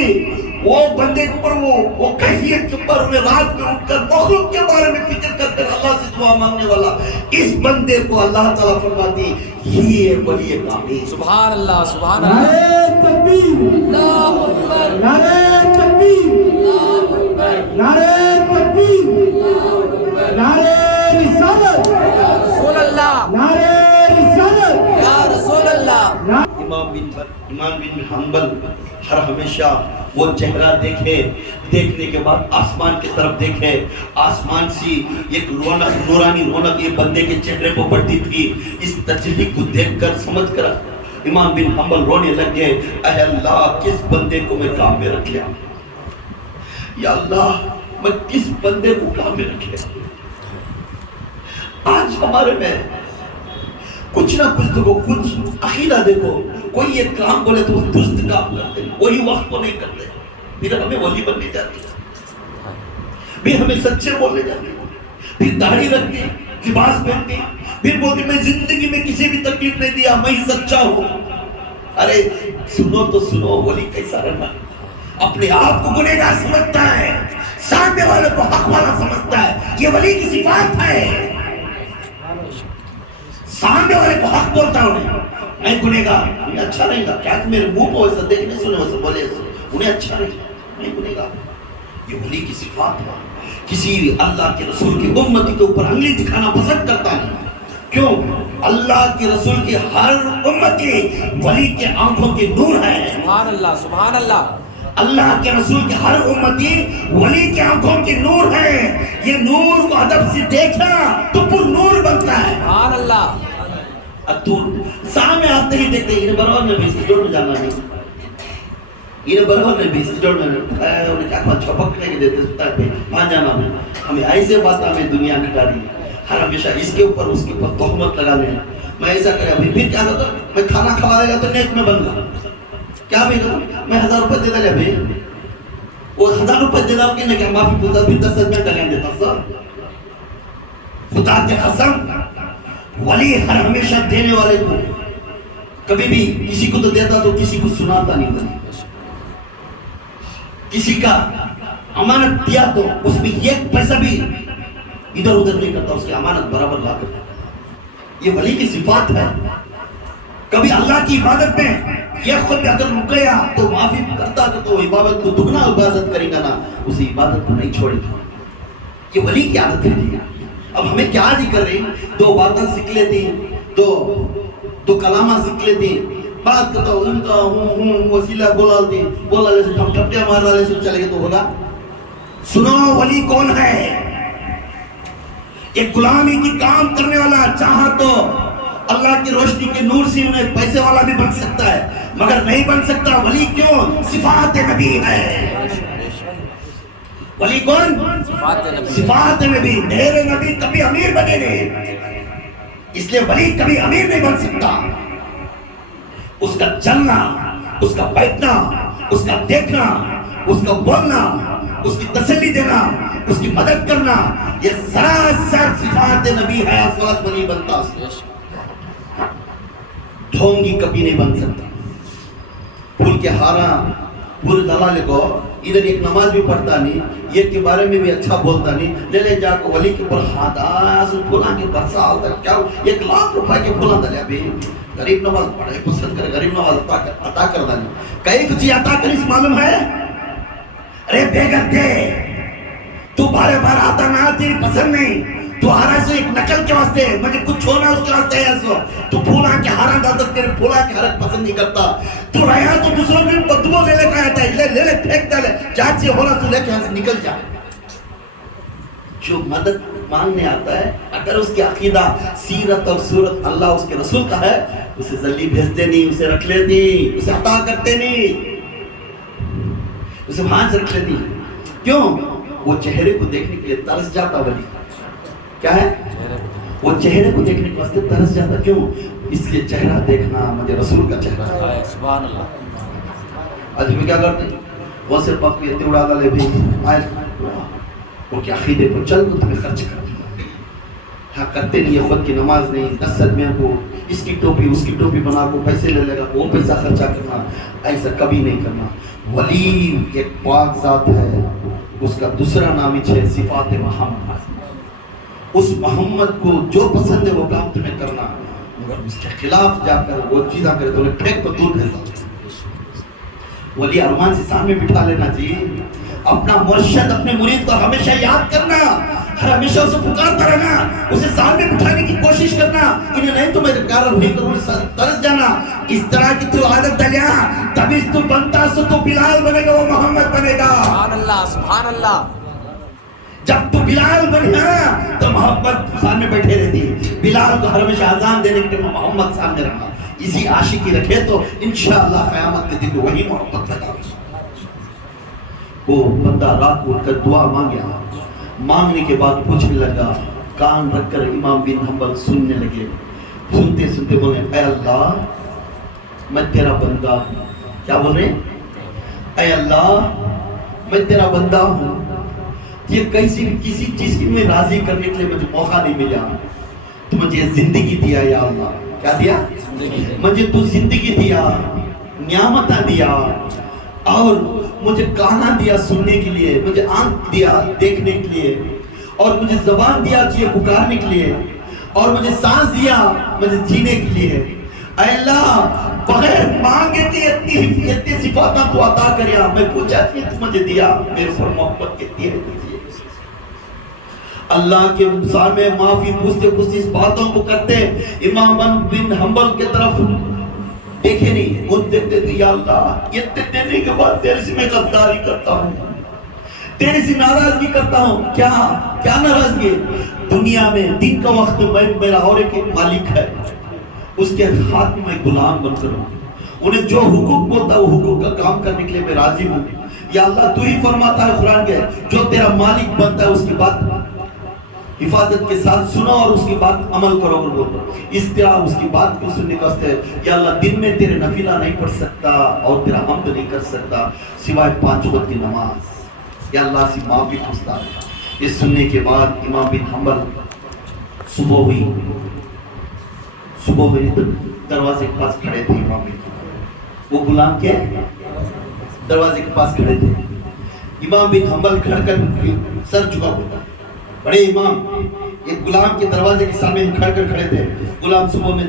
وہ بندے کے اوپر وہ کیفیت کے اوپر انہیں رات میں اٹھ کر مخلوق کے بارے میں فکر کر کر اللہ سے دعا مانگنے والا اس بندے کو اللہ تعالیٰ فرماتی یہ ہے ولی کامل. سبحان اللہ سبحان اللہ. نعرہ تکبیر, اللہ اکبر, نعرہ تکبیر, اللہ اکبر, نعرہ تکبیر, اللہ اکبر, نعرہ رسالت یا رسول اللہ, نعرہ رسالت یا رسول اللہ. امام بن حنبل ہر ہمیشہ وہ چہرہ دیکھے, دیکھنے کے بعد آسمان کی طرف دیکھے, آسمان سی ایک رونق, نورانی رونق یہ بندے کے چہرے پر پڑتی تھی. اس تجلی کو دیکھ کر سمجھ کر امام بن حنبل رونے لگ گئے, اے اللہ کس بندے کو میں کام میں رکھ لیا, یا اللہ میں کس بندے کو کام میں رکھ لیا. آج ہمارے میں کچھ نہ کچھ دیکھو, کچھ عقیدہ دیکھو, کوئی یہ کام بولے تو وہ درست کام کرتے ہیں, وہی وقت کو نہیں کرتے, پھر ہمیں ولی بننے جاتے ہیں, پھر ہمیں سچے بولنے جاتے ہیں, پھر داڑھی رکھتے, لباس پہنتے, پھر بولتے میں زندگی میں کسی بھی تکلیف نہیں دیا, میں ہی سچا ہوں. ارے سنو تو سنو, ولی کیسا رہنا, اپنے آپ کو گنہگار سمجھتا ہے, سامنے والے کو حق والا سمجھتا ہے, یہ ولی کی صفات ہے. سامنے والے کو حق بولتا انہیں, میں گنہگار, انہیں اچھا رہے گا کیا کہ میرے منہ کو ایسا دیکھنے سنے ویسا بولے, انہیں اچھا رہے گا, میں گنہگار. یہ ولی کی صفات ہے. کسی اللہ کے رسول کی امتی کے اوپر انگلی دکھانا پسند کرتا نہیں. کیوں؟ اللہ کے رسول کی ہر امتی ولی کے آنکھوں کی نور ہے. سبحان اللہ سبحان اللہ. اللہ کے رسول کے ہر امتی ولی کے آنکھوں کی نور ہے. یہ نور کو ادب سے دیکھنا تو پر نور بنتا ہے. سبحان اللہ. تو سامنے آتے ہی دیکھتے انہیں برابر میں بھی اس جوڑ میں جانا نہیں, انہیں برابر میں بھی اس جوڑ میں انہیں کیا کہاں چھپکنے کے دیتے سکتا ہے وہاں جانا نہیں. ہمیں ایسے بات ہمیں دنیا نکالی ہر ہمیشہ اس کے اوپر اس کے اوپر تہمت لگا لینا. میں ایسا کرے ابھی پھر کیا کرتا, میں کھانا کھلا دے گا تو نیک میں بن گا, کیا بھی کروں میں 1000 روپے دے دے ابھی, وہ 1000 روپے دے دے کہ کیا معافی پوچھتا, پھر 10 میں ڈالیں دیتا سر. خدا کے قسم ولی ہر ہمیشہ دینے والے کو کبھی بھی کسی کو تو دیتا تو کسی کو سناتا نہیں تھا. کسی کا امانت دیا تو اس میں ایک پیسہ بھی ادھر ادھر نہیں کرتا, اس کی امانت برابر لا کرتا. یہ ولی کی صفات ہے. کبھی اللہ کی عبادت میں یہ خود اگر رک گیا تو معافی کرتا تو وہ عبادت کو دگنا عبادت کرے گا نا, اسی عبادت کو نہیں چھوڑے گا. یہ ولی کی عادت ہے. اب ہمیں کیا نہیں کر رہی, 2 باتیں سیکھ لیتی, 2 کلامہ سیکھ لیتی, بات کرتا ہوں وسیلہ بولا لے سے ہم ٹپٹیاں مارا لے سے چلے گئے تو ہوگا. سنو ولی کون ہے. ایک غلامی کی کام کرنے والا چاہا تو اللہ کی روشنی کے نور سے انہیں پیسے والا بھی بن سکتا ہے, مگر نہیں بن سکتا. ولی کیوں؟ صفات نبی ہے. ولی کون؟ صفات نبی. میرے نبی کبھی امیر بنے نہیں, اس لیے ولی کبھی امیر نہیں بن سکتا. اس کا چلنا, اس کا بیٹھنا, اس کا دیکھنا, اس کا بولنا, اس کی تسلی دینا, اس کی مدد کرنا, یہ سراسر صفات نبی ہے. افراد ولی بنتا, ڈھونگی کبھی نہیں بن سکتا. پھول کے ہارا پورے دلالے کو ادھر ایک نماز بھی پڑھتا نہیں, یہ کے بارے میں بھی اچھا بولتا نہیں, لے جا کو ولی کے پر ہاتھ پھولا کے برسا ہوتا ہے. کیا 1 لاکھ روپے کے پھولا دلیا بھی غریب نماز پڑھے پسند کرے, غریب نماز عطا کر دانی, کئی کچھ عطا کریس معلوم ہے. ارے بے گھر تو بارے بار آتا نہ, تیری پسند نہیں, تو ہارا سے ایک نقل کے واسطے مجھے کچھ چھوڑنا اس کے واسطے ہے. ایسا تو پھولا کے ہارا ڈالتا, تیرے پھولا کے ہارا پسند نہیں کرتا. تو رہا تو دوسروں کی بدبو لے لے کے آتا ہے, لے لے پھینک ڈالے, جات سے ہونا تو لے کے یہاں سے نکل جا. جو مدد مانگنے آتا ہے اگر اس کی عقیدہ سیرت اور صورت اللہ اس کے رسول کا ہے, اسے جلدی بھیجتے نہیں, اسے رکھ لیتی, اسے عطا کرتے نہیں, اسے وہاں سے رکھ لیتی. کیوں؟ وہ چہرے کو دیکھنے کے لیے ترس جاتا. ولی کیا ہے؟ وہ چہرے کو دیکھنے کے واسطے ترس جاتا. کیوں؟ اس لیے چہرہ دیکھنا مجھے رسول کا چہرہ ہے. سبحان اللہ. آج ہمیں کیا کرتے ہیں, وہ سے پک کے اڑا ڈالے بھی آئے وہ کہ عقیدے پر چل وہ تمہیں خرچ کر دوں گا. ہاں کرتے نہیں, خود کی نماز نہیں, 10 آدمیوں کو اس کی ٹوپی بنا کو پیسے لے لے گا, وہ پیسہ خرچہ کرنا, ایسا کبھی نہیں کرنا. ولی ایک پاک ذات ہے, اس کا دوسرا نام ہے صفات محمد. اس محمد کو جو پسند ہے وہ کام تمہیں کرنا, مگر اس کے خلاف جا کر وہ چیزاں کرے تو انہیں پھینک کو دور بھیجا. ولی ارمان سے سامنے بٹھا لینا جی, اپنا مرشد اپنے مرید کو ہمیشہ یاد کرنا, ہر ہمیشہ اسے پکارتا رہنا, اسے سامنے بٹھانے کی کوشش کرنا. انہیں نہیں تو میرے کارل نہیں کروں ترس جانا. اس طرح کی تو عادت ڈالیا تبھی تو بنتا سو تو بلال بنے گا, وہ محمد بنے گا. سبحان اللہ سبحان اللہ. جب تو بلال بنیا تو محمد سامنے بیٹھے رہتی. بلال کو ہر ہمیشہ اذان دینے کے لیے محمد سامنے رہنا. اسی عاشقی رکھے تو انشاءاللہ قیامت کے دن وہی محبت لگا. وہ بندہ رات کو اٹھ کر دعا مانگیا, مانگنے کے بعد پوچھنے لگا, کان رکھ کر امام بن حنبل سننے لگے. سنتے سنتے بولے, اے اللہ میں تیرا بندہ ہوں. کیا بول رہے, اے اللہ میں تیرا بندہ ہوں, یہ کسی چیز کی میں راضی کرنے کے لیے مجھے موقع نہیں ملا, تو مجھے زندگی دیا یا اللہ. کیا دیا؟ مجھے تو زندگی دیا, نعمتیں دیا, اور مجھے کانا دیا سننے کے لیے, مجھے آنکھ دیا دیکھنے کے لیے, اور مجھے زبان دیا چاہیے پکارنے کے لیے, اور مجھے سانس دیا مجھے جینے کے لیے. اے اللہ بغیر مانگے کے اتنی صفاتاں تو عطا کریا, میں پوچھا کہ تو مجھے دیا, میرے پر محبت کتنی ہے دیجیے. اللہ کے سامنے معافی پوچھتے پوچھتے اس باتوں کو کرتے. امام بن حنبل کے طرف دیکھے نہیں, وہ دیکھتے تھے, یا اللہ اتنے دینے کے بعد تیرے سے میں غداری کرتا ہوں, تیرے سے ناراضگی کرتا ہوں. کیا ناراضگی؟ دنیا میں دن کا وقت میں میرا اور ایک مالک ہے, اس کے ہاتھ میں غلام بن کر ہوں, انہیں جو حقوق بولتا ہے وہ حقوق کا کام کرنے کے لیے میں راضی ہوں. یا اللہ تو ہی فرماتا ہے قرآن کے, جو تیرا مالک بنتا ہے اس کی بات حفاظت کے ساتھ سنو اور اس کی بات عمل کرو. اس طرح اس کی بات کو سننے کا واسطے, یا اللہ دن میں تیرے نفلہ نہیں پڑھ سکتا اور تیرا حمد نہیں کر سکتا سوائے 5 وقت کی نماز. یا اللہ سے معافی پوچھتا ہے. یہ سننے کے بعد امام بن حنبل صبح ہوئی دروازے کے پاس کھڑے تھے. امام بن حنبل وہ غلام کے دروازے کے پاس کھڑے تھے. امام بن حنبل کھڑ کر سر جھکا ہوتا, بڑے امام ایک غلام کے دروازے کے سامنے کھڑ کر کھڑے تھے. غلام صبح میں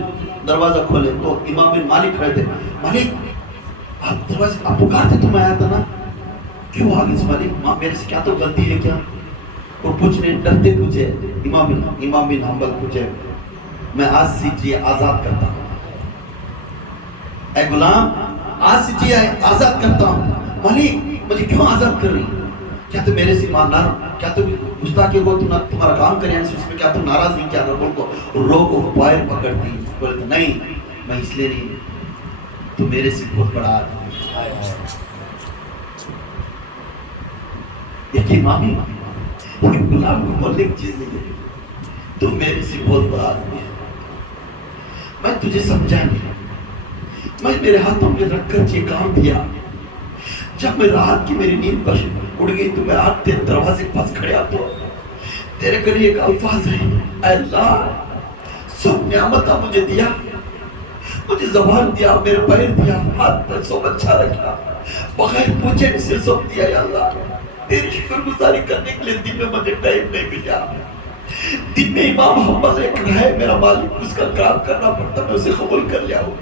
دروازہ کھولے تو امام بن مالک کھڑے تھے. مالک آپ دروازے آپ پکارتے تو میں آیا تھا نا, کیوں آگے سے مالک میرے سے کیا تو غلطی ہے کیا؟ اور پوچھنے ڈرتے پوچھے. امام بن حنبل پوچھے, میں آج سے جی آزاد کرتا ہوں. اے غلام آج سے جی آزاد کرتا ہوں. مالک مجھے کیوں آزاد کر رہی, کیا تو میرے سے ماننا, کیا تو گستاخی ہو تمہارا کام کرے اس میں, کیا تم ناراض نہیں, کیا رب کو روکو پائر پکڑتی. بولے نہیں میں اس لیے نہیں, تو میرے سے بہت بڑا ایک امامی غلام کو بولنے کی چیز نہیں ہے, تو میرے سے بہت بڑا آدمی ہے. میں تجھے سمجھا نہیں, میں میرے ہاتھوں میں رکھ کر یہ کام دیا. جب میں رات کی میری نیند پر اڑ گئی تو میں آج تیرے دروازے کے پاس کھڑا تو تیرے گھر ایک الفاظ ہے, اے اللہ سب نعمتہ مجھے دیا, مجھے زبان دیا, میرے پیر دیا, ہاتھ پر سب اچھا رکھا, بغیر پوچھے سے سب دیا. یا اللہ تیری شکر گزاری کرنے کے لیے دن میں مجھے ٹائم نہیں ملا. دن میں امام حنبل ایک ہے میرا مالک, اس کا کام کرنا پڑتا, میں اسے قبول کر لیا ہوں.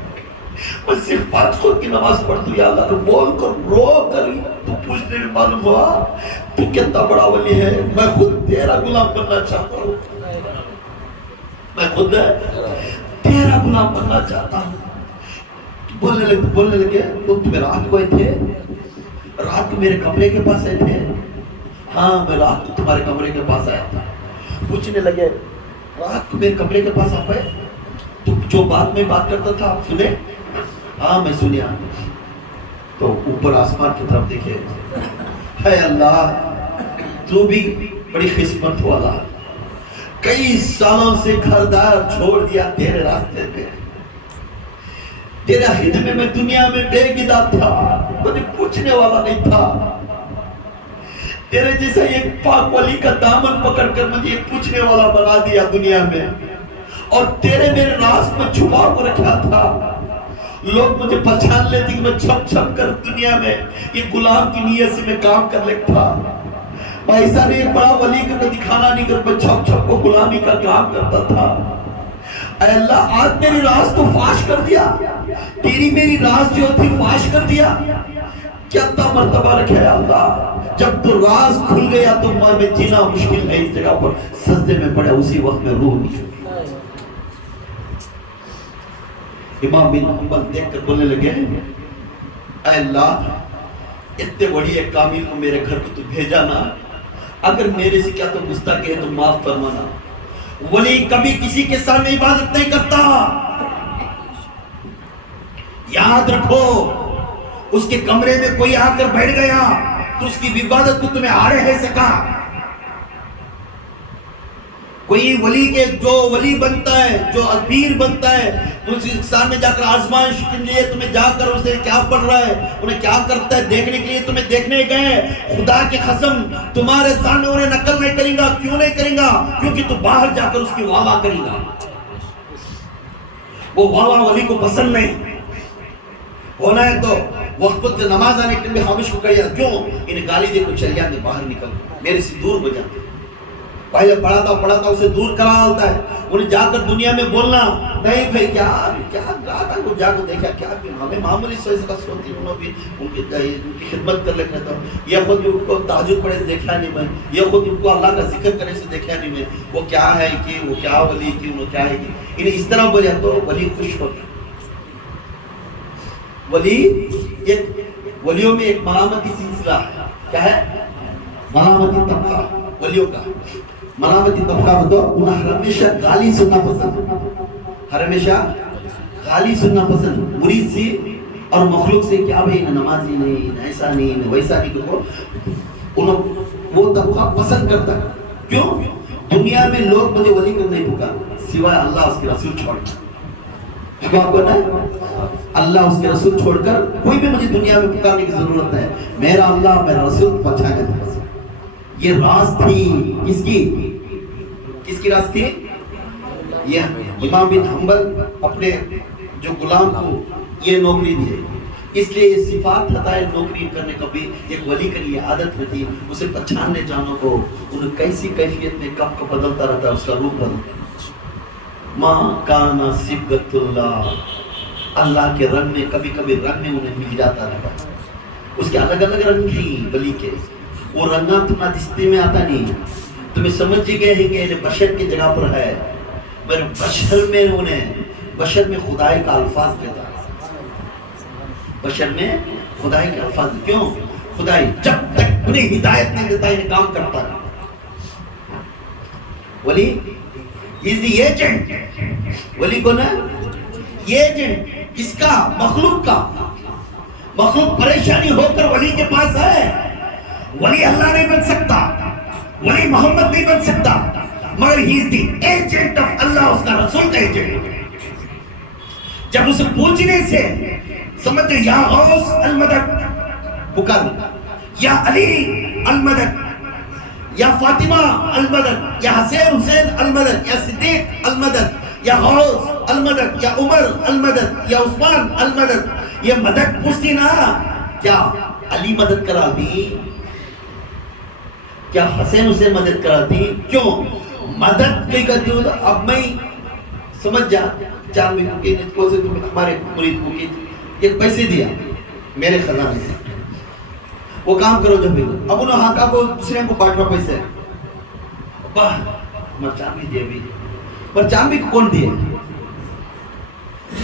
میں صرف 5 وقت کی نماز پڑھتا ہوں. یا اللہ بول کر رو کر تو پوچھنے میں معلوم ہوا تو کتنا بڑا ولی ہے. میں خود تیرا غلام بننا چاہتا ہوں, میں خود تیرا غلام بننا چاہتا ہوں. بولنے لگے تو تمہیں رات کو تھے, رات کو میرے کمرے کے پاس آئے تھے. ہاں میں رات کو تمہارے کمرے کے پاس آیا تھا. پوچھنے لگے رات کو میرے کمرے کے پاس آپ آئے تو جو بات میں بات کرتا تھا آپ سنے؟ ہاں میں سنیا. تو اوپر آسمان کی طرف دیکھے, اے اللہ تو بھی بڑی قسمت والا, کئی سالوں سے گھردار چھوڑ دیا تیرے راستے پہ, تیرے خدمت میں دنیا میں بے گدا تھا, مجھے پوچھنے والا نہیں تھا. تیرے جیسا ایک پاک ولی کا دامن پکڑ کر مجھے پوچھنے والا بنا دیا دنیا میں، اور تیرے میرے راز میں چھپا کو رکھا تھا. لوگ مجھے پہچان لیتے کہ میں چھپ چھپ کر دنیا میں یہ غلام کی نیت سے میں کام کر لیتا. ایسا نہیں ایک بڑا ولی کا دکھانا نہیں کر، میں چھپ چھپ کو غلامی کا کام کرتا تھا. اے اللہ آج میری راز تو فاش کر دیا، تیری میری راز جو تھی فاش کر دیا. کیا مرتبہ رکھا ہے اللہ، جب تو راز کھل گیا تو میں جینا مشکل ہے. اس جگہ پر سجدے میں پڑے، اسی وقت میں روح نکلی. امام بن حنبل دیکھ کر بولنے لگے اے اللہ اتنے بڑی ایک کامل کو میرے گھر کو تو بھیجا نا، اگر میرے سے کیا تو گستاخی ہے تو معاف فرمانا. ولی کبھی کسی کے سامنے عبادت نہیں کرتا. یاد رکھو اس کے کمرے میں کوئی آ کر بیٹھ گیا تو اس کی عبادت کو تمہیں آڑے ہے سکا. کوئی ولی کے جو ولی بنتا ہے، جو پیر بنتا ہے، اس کے سامنے جا کر آزمائش کے لیے تمہیں جا کر اسے کیا پڑھ رہا ہے، انہیں کیا کرتا ہے دیکھنے کے لیے تمہیں دیکھنے گئے. خدا کی قسم تمہارے سامنے انہیں نقل نہیں کریں گا. کیوں نہیں کریں گا؟ کیونکہ تو باہر جا کر اس کی واہ واہ کریں گا. وہ واہ واہ ولی کو پسند نہیں. ہونا ہے تو وقت پر نماز آنے کے لیے خاموش کو کہیا کیوں انہیں گالی دے کو چل جاتے، باہر نکل میرے سے دور ہو جاتے. پہلے پڑھاتا اسے دور کرا ہوتا ہے. انہیں جا کر دنیا میں بولنا نہیں بھائی کیا کہا تھا، وہ جا کر دیکھا کیا ہمیں معمولی سوچ کا سوتی انہوں بھی ان کی خدمت کر لیتا تھا. یہ خود ان کو تہجد پڑھے سے دیکھا نہیں میں، یہ خود ان کو اللہ کا ذکر کرنے سے دیکھا نہیں میں. وہ کیا ہے کہ وہ کیا ولی کی انہوں کیا ہے کہ انہیں اس طرح بولے تو ولی خوش ہوتا. ولی ایک ولیوں میں ایک ملامتی سلسلہ ہے. کیا ہے؟ ملامتی طبقہ ولیوں کا. ملامتی طبقہ بتاؤ انہیں ہمیشہ گالی سننا پسند، ہمیشہ گالی سننا پسند مرید سے اور مخلوق سے. کیا بھائی نمازی نہیں، ایسا نہیں، ویسا نہیں. انہوں وہ طبقہ پسند کرتا ہے. کیوں؟ دنیا میں لوگ مجھے ولی کو نہیں پکار سوائے اللہ اس کے رسول چھوڑ کر. اللہ اس کے رسول چھوڑ کر کوئی بھی مجھے دنیا میں پکارنے کی ضرورت ہے. میرا اللہ میرا رسول پہنچانے تھا. یہ راز تھی کس کی راز تھی؟ یہ امام بن حنبل اپنے جو غلام کو یہ نوکری دی. اس لیے یہ صفات ہتائے نوکری کرنے کا بھی ایک ولی کے لیے عادت رہتی. اسے پہچاننے جانوں کو انہیں کیسی کیفیت میں کب کب بدلتا رہتا ہے، اس کا روپ بدلتا. ماں کانا صبغت اللہ، اللہ کے رنگ میں کبھی کبھی رنگ میں انہیں مل جاتا رہتا. اس کے الگ الگ رنگ تھی ولی کے. وہ رنگا تمہارا دستے میں آتا نہیں. تمہیں سمجھ گئے ہیں کہ بشر کی جگہ پر ہے. میرے بشر میں خدائی کا الفاظ دیتا ہے. بشر میں خدائی کے الفاظ. کیوں؟ خدائی جب تک انہیں ہدایت نہیں دیتا انہیں کام کرتا ہے. ولی is the agent. ولی کون ہے؟ یہ ایجنٹ کس کا؟ مخلوق کا. مخلوق پریشانی ہو کر ولی کے پاس ہے. ولی اللہ نہیں بن سکتا، ولی محمد نہیں بن سکتا، مگر he is the agent of اللہ، اس کا رسول کا ایجنٹ. جب اسے پوچھنے سے سمجھو یا غوث المدد پکار، یا علی المدد، یا فاطمہ المدد، یا حسین المدد، یا صدیق المدد، یا غوث المدد، یا عمر المدد، یا عثمان المدد. یہ مدد پوچھتی نا، کیا علی مدد کرا دی؟ کیا حسین اسے مدد کرا دی؟ کیوں؟ مدد کئی کرتی ہو. اب میں سمجھ جا چار مہینوں کے کو سے تم ہمارے مرید کو ایک پیسے دیا میرے خزانے سے، وہ کام کرو جب بھی. اب انہوں ہاں کو دوسرے کو بانٹنا پیسے چاند بھی دیا بھی. پر چاند بھی کو کون دیے؟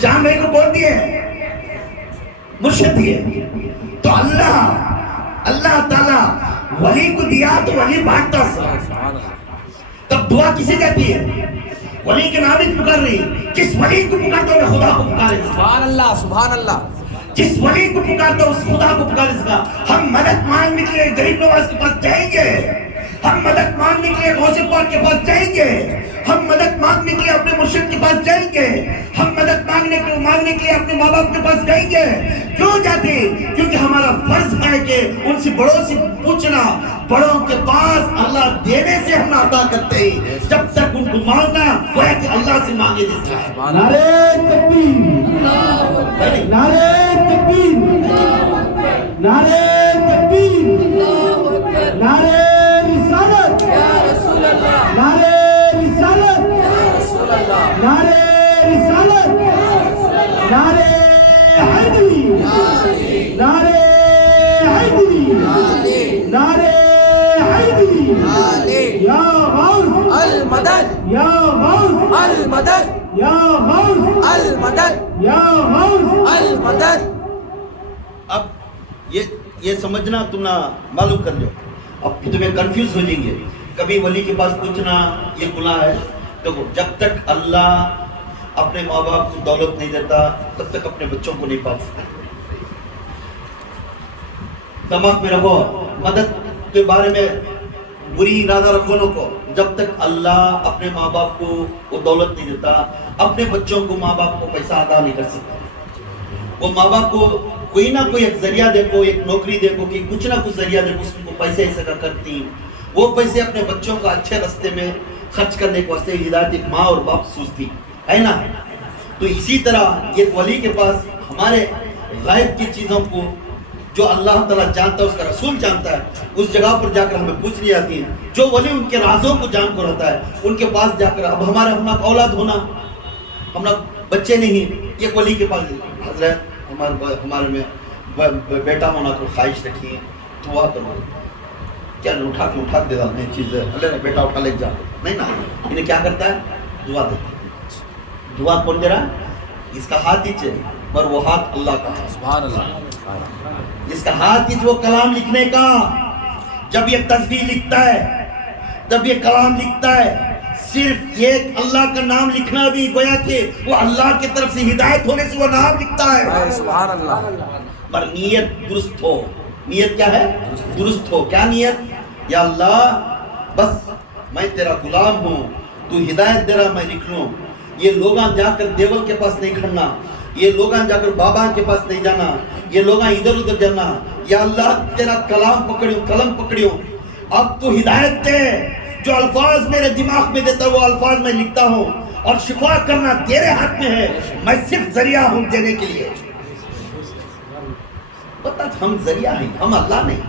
چاند بھی کو کون دیے؟ مرشد دیے. تو اللہ تعالیٰ ولی کو دیا تو ولی بانٹتا سا. تب دعا کسے جاتی ہے؟ ولی کے نام ہی پکار رہی. کس ولی کو پکارتا ہے خدا کو پکارے. سبحان اللہ سبحان اللہ. جس ولی کو پکارتا اس خدا کو پکارے سکا. ہم مدد مانگنے کے لیے غریب نواز کے پاس جائیں گے، ہم مدد مانگنے کے لیے غوث پاک کے پاس جائیں گے، ہم مدد مانگنے کے لیے اپنے مرشد کے پاس جائیں گے، ہم مدد مانگنے کے لیے اپنے ماں باپ کے پاس جائیں گے. کیوں جاتے؟ کیونکہ ہمارا فرض ہے کہ ان سے بڑوں سے پوچھنا، بڑوں کے پاس اللہ دینے سے ہم عطا کرتے ہیں، جب تک ان کو مانگنا گویا کہ اللہ سے مانگے جس کا ہے۔ نعرہ تکبیر، نعرہ تکبیر، نعرہ تکبیر، نعرہ رسالت، نعرہ رسالت، نعرہ رسالت، نعرہ حیدری، نعرہ حیدری، نعرہ حیدری، یا غوث المدد یا غوث المدد یا غوث المدد یا غوث المدد۔ اب یہ سمجھنا تم نہ معلوم کر لو، اب تمہیں کنفیوز ہو جائیں گے، کبھی ولی کے پاس پوچھنا یہ گناہ ہے، تو جب تک اللہ اپنے ماں باپ کو دولت نہیں دیتا تب تک اپنے بچوں کو نہیں پال سکتا۔ دماغ میں رکھو، مدد کے بارے میں بری ارادہ رکھو نو کو، جب تک اللہ اپنے ماں باپ کو وہ دولت نہیں دیتا، اپنے بچوں کو ماں باپ کو پیسہ ادا نہیں کر سکتا۔ وہ ماں باپ کو کوئی نہ کوئی ایک ذریعہ دیکھو، ایک نوکری دیکھو، کہ کچھ نہ کچھ ذریعہ دیکھو، اس کو پیسے ایسا کرتی، وہ پیسے اپنے بچوں کا اچھے راستے میں خرچ کرنے کے واسطے ہدایت ایک ماں اور باپ سوچتی ہے نا۔ تو اسی طرح ایک ولی کے پاس ہمارے غائب کی چیزوں کو جو اللہ تعالیٰ جانتا ہے، اس کا رسول جانتا ہے، اس جگہ پر جا کر ہمیں پوچھنی آتی ہے۔ جو ولی ان کے رازوں کو جان کر رہتا ہے، ان کے پاس جا کر، اب ہمارا اولاد ہونا، ہمارا بچے نہیں، ایک ولی کے پاس حضرت ہمارے میں بیٹا ہونا کو خواہش رکھی ہے، دعا کرو، کیا اٹھا کے دے دو، نہیں چیز اللہ نے بیٹا اٹھا لے جا، نہیں نا، انہیں کیا کرتا ہے؟ دعا دیتا ہے۔ دعا کون دے رہا؟ اس کا ہاتھ ہی ہے، پر وہ ہاتھ اللہ کا ہے، سبحان اللہ۔ اس کا ہاتھ ہی وہ کلام لکھنے کا، جب یہ تسبیح لکھتا ہے، جب یہ کلام لکھتا ہے، صرف ایک اللہ کا نام لکھنا بھی گویا کہ وہ اللہ کی طرف سے ہدایت ہونے سے وہ نام لکھتا ہے۔ سبحان اللہ۔ پر نیت درست ہو، نیت کیا ہے؟ درست ہو۔ کیا نیت؟ یا اللہ بس میں تیرا غلام ہوں، تو ہدایت دے رہا، میں لکھ لوں، یہ لوگاں جا کر دیول کے پاس نہیں کھڑنا، یہ لوگاں جا کر بابا کے پاس نہیں جانا، یہ لوگاں ادھر ادھر جانا، یا اللہ تیرا کلام پکڑیوں، قلم پکڑیوں، اب تو ہدایت دے، جو الفاظ میرے دماغ میں دیتا وہ الفاظ میں لکھتا ہوں، اور شفا کرنا تیرے ہاتھ میں ہے، میں صرف ذریعہ ہوں دینے کے لیے۔ پتہ ہم ذریعہ ہیں، ہم اللہ نہیں۔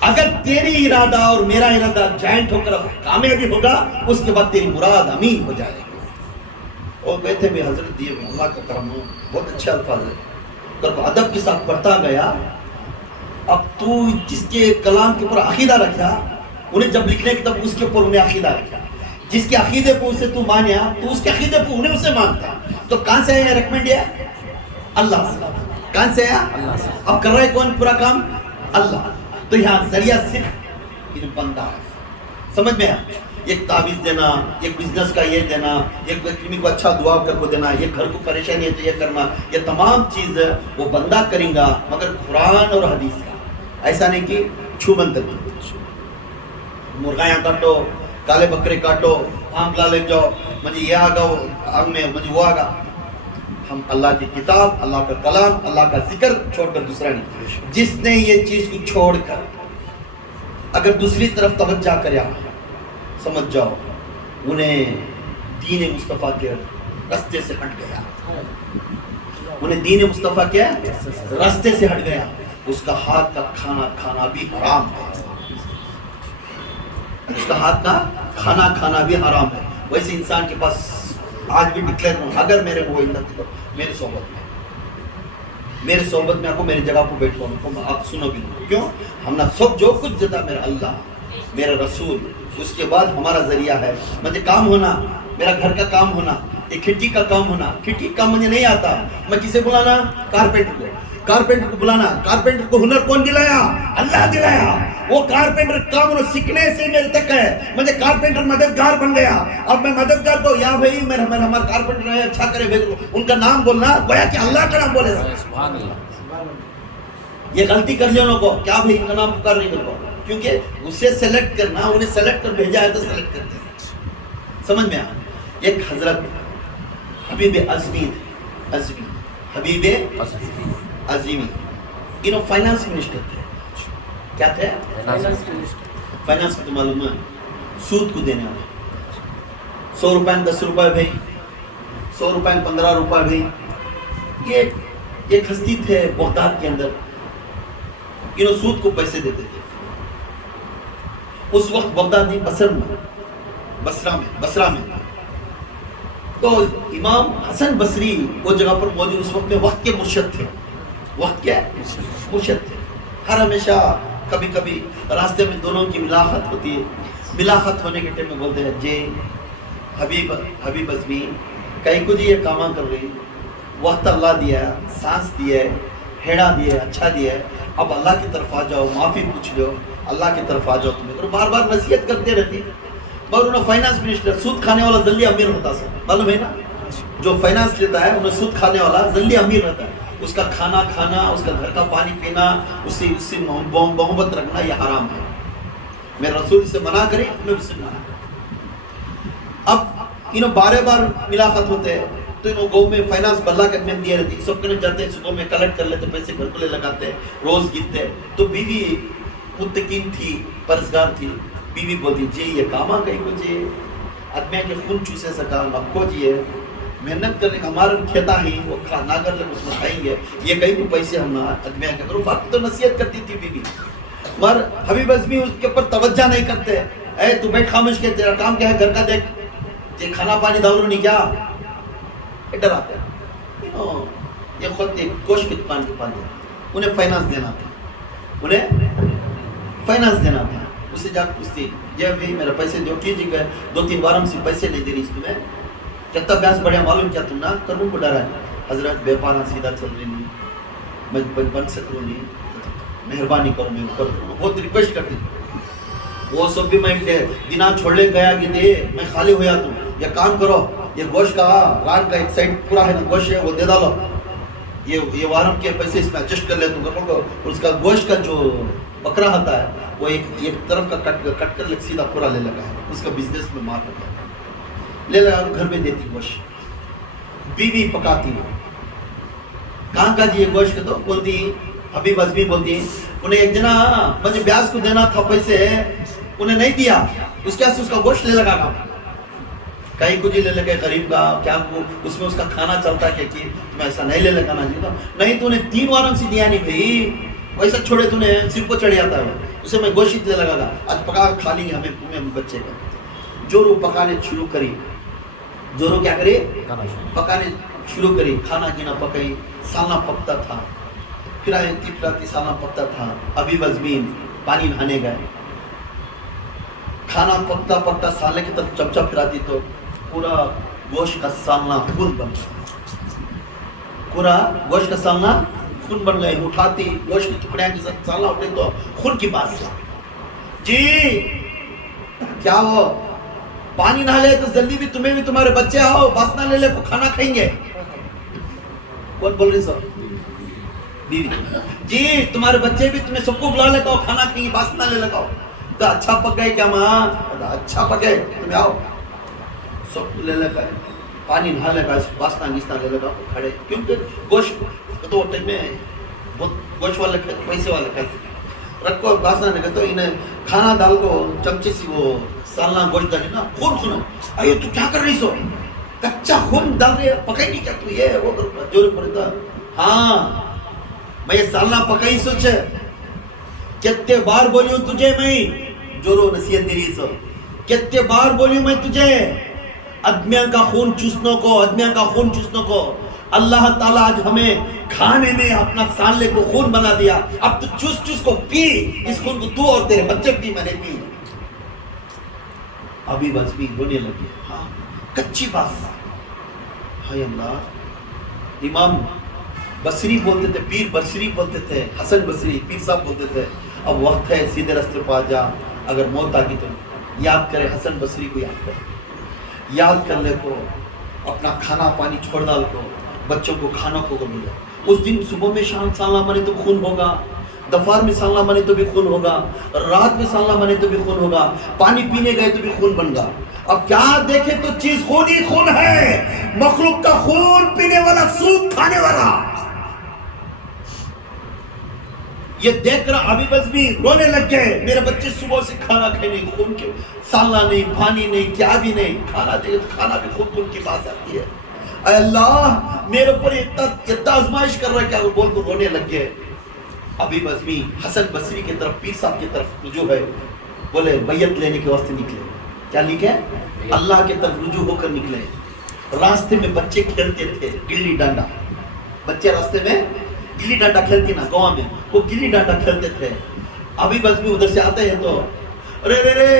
اگر تیری ارادہ اور میرا ارادہ جوائنٹ ہو کر کامیابی ہوگا، اس کے بعد تیری مراد امین ہو جائے گی۔ اور کہتے بھی حضرت دیے اللہ کا کرم ہو، بہت اچھے الفاظ ہے، تو ادب کے ساتھ پڑھتا گیا۔ اب تو جس کے کلام کے اوپر عقیدہ رکھا، انہیں جب لکھنے کی تب اس کے اوپر انہیں عقیدہ رکھا، جس کے عقیدے کو اسے تو مانیا تو اس کے عقیدے کو انہیں اسے مانتا۔ تو کہاں سے آیا ریکمنڈ ہے؟ اللہ سے۔ کہاں سے آیا؟ اللہ سے۔ اب کر رہا ہے کون پورا کام؟ اللہ۔ تو یہاں ذریعہ صرف یہ بندہ ہے، سمجھ میں؟ ایک تعویذ دینا، ایک بزنس کا یہ دینا، ایک آدمی کو اچھا دعا کر کو دینا، یہ گھر کو پریشانی ہے تو یہ کرنا، یہ تمام چیز وہ بندہ کریں گا، مگر قرآن اور حدیث کا۔ ایسا نہیں کہ چھو منتر کی مرغایاں کاٹو، کالے بکرے کاٹو، آملا لے جاؤ، مجھے یہ آگا آنگ میں، مجھے وہ آگا۔ ہم اللہ کی کتاب، اللہ کا کلام، اللہ کا ذکر چھوڑ کر دوسرا نہیں۔ جس نے یہ چیز کو چھوڑ کر اگر دوسری طرف توجہ کریا، سمجھ جاؤ انہیں دین مصطفیٰ کے راستے سے ہٹ گیا، انہیں دین مصطفیٰ کے راستے سے ہٹ گیا، اس کا ہاتھ کا کھانا کھانا بھی حرام ہے، اس کا ہاتھ کا کھانا کھانا بھی حرام ہے۔ ویسے انسان کے پاس آج بھی ڈکلیئر ہوں، اگر میرے وہ تو میرے صحبت میں آ کو میری جگہ پر بیٹھو، آپ سنو بھی، کیوں؟ ہم نے سب جو کچھ دیتا میرا اللہ، میرا رسول، اس کے بعد ہمارا ذریعہ ہے، مجھے کام ہونا، میرا گھر کا کام ہونا، ایک کھٹی کا کام ہونا، کھٹی کا مجھے نہیں آتا، میں کسے بلانا؟ کارپینٹر کو بلانا۔ کارپینٹر کو ہنر کون دلایا؟ اللہ دلایا۔ وہ کارپینٹر کام سیکھنے سے میرے تک ہے، مجھے کارپینٹر مددگار بن گیا۔ اب میں مددگار کو یا بھائی ہمارا کارپینٹر ہے اچھا کرے بھیج، ان کا نام بولنا گویا کہ اللہ کا نام بولے۔ سبحان اللہ۔ یہ غلطی کر لیا انہوں کو، کیا بھائی ان کا نام پکار نہیں کرو، کیونکہ اسے سیلیکٹ کرنا، انہیں سیلیکٹ کر بھیجا ہے تو سیلیکٹ کرتے ہیں، سمجھ میں آ۔ ایک حضرت حبیب عظمی، حبیب عظمی، انہوں فائنانس منسٹر تھے، کیا تھے؟ فائنانس میں تو معلوم ہے سود کو دینے والے. 100 روپے میں 10 روپے بھائی, 100 روپے میں 15 روپے بھائی. یہ ایک ہستی تھے بغداد کے اندر, انہوں سود کو پیسے دیتے تھے. اس وقت بغداد نہیں, بصرہ میں تو امام حسن بصری وہ جگہ پر موجود, اس وقت میں وقت کے مرشد تھے. وقت کے مرشد تھے. ہر ہمیشہ کبھی کبھی راستے میں دونوں کی ملاقات ہوتی ہے. ملاقات ہونے کے ٹائم میں بولتے ہیں جی حبیب ازمی کئی کو جی یہ کاما کر رہی, وقت اللہ دیا ہے, سانس دیا ہے, ہیڑا دیا ہے, اچھا دیا ہے, اب اللہ کی طرف آ جاؤ, معافی پوچھ لو, اللہ کی طرف آ جاؤ. تمہیں بار بار نصیحت کرتے رہتی. مگر انہیں فائنانس منسٹر سود کھانے والا جلدی امیر ہوتا سر, معلوم ہے نا, جو فائنانس لیتا ہے انہیں سود کھانے والا جلدی امیر رہتا ہے. اس کا کھانا کھانا, اس کا گھر کا پانی پینا, اس سے محبت رکھنا یہ حرام ہے. میرے رسول سے منع کرے, میں اس سے منع. اب انہوں بارے بار ملاقات ہوتے ہیں تو انہوں گاؤں میں فائنانس بلّہ کا اہمیت دیا رہتی. سب کرنے جاتے ہیں, صبح میں کلیکٹ کر لیتے پیسے, گھر کو لے لگاتے, روز گنتے. تو بیوی متقین تھی, پرہیزگار تھی. بیوی بولتی جی یہ کاما کہیں کو جی آدمی کے خون چوسے سکا نب کو جی ہے محنت کرنے کا ہمارا کھیتا ہی وہ نہ کر لے اس میں کھائیں گے, یہ کہیں کو پیسے ہم نہ آدمی کے کرو. باقی تو نصیحت کرتی تھی بیوی, مگر حبیب ازمی اس کے اوپر توجہ نہیں کرتے. اے تو بیٹھ خاموش کے, تیرا کام کیا ہے گھر کا دیکھ, یہ کھانا پانی ڈالو نہیں کیا, ادھر آتے ہیں. یہ خود گوشت کی دکان کے پاس ہے, انہیں فائنانس دینا تھا. اسے جا پوچھتی جی بھائی میرے پیسے جو کیجیے گئے 2-3 بار ہم سے پیسے نہیں دے رہی, اس تمہیں کتنا بیاس بڑھیا معلوم کیا تم نہ کروں کو ڈرا ہے. حضرت بے پانا سیدھا چل رہی نہیں, میں بن سکوں نہیں, مہربانی کرو میں اوپر. بہت ریکویسٹ کرتی. وہ سب بھی میں دنا چھوڑنے گیا کہ دے میں خالی ہویا تم, یہ کام کرو, یہ گوشت کا ران کا ایک سائڈ پورا ہے نا گوشت ہے وہ دے ڈالو, یہ وارم کے پیسے اس میں ایڈجسٹ کر لے تم کو. اس کا گوشت کا جو بکرا ہوتا ہے وہ ایک طرف کا کٹ کر سیدھا پورا لے لگا ہے, اس کا بزنس میں مار لگا لے لگا, گھر میں دیتی گوشت. بیوی پکاتی ہے, کہاں کا جی یہ گوشت تو بولتی حبیب ازمی بولتی انہیں ایک جنا مجھے بیاس کو دینا تھا پیسے, انہیں نہیں دیا, اس کے اس کا گوشت لے لگا کام کہیں کچھ لے لگے غریب کا کیا اس میں اس کا کھانا چلتا ہے کہ میں ایسا نہیں لے لگانا چاہتا نہیں. تو انہیں 3 وارم سے دیا نہیں بھائی, ویسا چھوڑے تو نے صرف کو چڑھ جاتا ہے اسے میں گوشت لے لگا گا, آج پکا کھا لیں گے ہمیں تمہیں بچے کا. جو رو پکانے شروع کری, جو رو کیا کری پکانے شروع کری, کھانا گینا پکائی, سالنا پکتا تھا, پھراتی سالنا پکتا تھا. حبیب ازمین پانی نہانے گئے, کھانا پکتا پکتا سالنے کی طرف چمچہ پھراتی تو پورا گوشت کا سالنا خون بن گیا, پورا گوشت کا سالنا خون بن گئے. اٹھاتی گوشت کی ٹکڑیاں کے ساتھ سالنا اٹھے تو خون کی بات سے جی کیا ہو پانی نہ لے تو جلدی بھی تمہیں بھی تمہارے بچے آؤ, بس نہ لے لے کو کھانا کھائیں گے. کون بول رہی سر بیوی جی تمہارے بچے بھی تمہیں سب کو بلا لے کہو کھانا کھائیں گے, بس نہ لے لے کہو. تو اچھا پک گئے کیا ماں, اچھا پکے تمہیں آؤ, سب لے لے گئے, پانی نہ لے گا, باسنا گسنا لے لگا کھڑے, کیونکہ گوشت تو ٹائم میں بہت گوشت والے پیسے والے کھاتے رکھو, باسنا نہیں کہتے انہیں کھانا ڈال کو چمچے سی وہ سالنا گوشت ڈالی نا, خون آئیے تو کیا کر رہی سو, کچا خون ڈال رہے پکائی نہیں کیا تو یہ وہ جوڑے پڑتا. ہاں میں یہ سالنا پکائی سوچے کتنے بار بولیوں تجھے میں جورو نصیحت دے رہی سو, کتنے بار بولیوں میں تجھے ادمیاں کا خون چوسنوں کو, ادمیاں کا خون چوسنوں کو. اللہ تعالیٰ آج ہمیں کھانے میں اپنا سالنے کو خون بنا دیا, اب تو چوس چوس کو پی, اس خون کو تو اور تیرے بچے پی, میں نے پی. ابھی بس بھی رونے لگی. ہاں کچی بات, ہائے اللہ. امام بصری بولتے تھے, پیر بصری بولتے تھے, حسن بصری پیر صاحب بولتے تھے اب وقت ہے سیدھے راستے پہ آ جا, اگر موت آ گئی تو یاد کرے حسن بصری کو, یاد کرے, یاد کر لے کو, اپنا کھانا پانی چھوڑ ڈال کو, بچوں کو کھانا کو ملے. اس دن صبح میں شام سالنا منے تو خون ہوگا, دوپہر میں سالنا منے تو بھی خون ہوگا, رات میں سالنا منے تو بھی خون ہوگا, پانی پینے گئے تو بھی خون بن گا. اب کیا دیکھے تو چیز خون ہی خون ہے, مخلوق کا خون پینے والا, سود کھانے والا. یہ دیکھ کر حبیب ازمی رونے لگ گئے. میرے بچے صبح سے کھانا کھائے نہیں, خون کے سالنا نہیں, پانی نہیں, کیا بھی نہیں, کھانا دے تو کھانا بھی خود خود کے پاس آتی ہے. اے اللہ میرے اوپر اتنا آزمائش کر رہا ہے کیا, وہ بول کر رونے لگ گئے. حبیب ازمی حسن بصری کی طرف, پیر صاحب کی طرف رجوع ہے, بولے بیعت لینے کے واسطے نکلے. کیا لکھے؟ اللہ کی طرف رجوع ہو کر نکلے. راستے میں بچے کھیلتے تھے گلی ڈنڈا, بچے راستے میں گلی ڈنڈا کھیلتے نا گاؤں میں, وہ گلی ڈنڈا کھیلتے تھے. حبیب ازمی ادھر سے آتے ہیں تو رے رے رے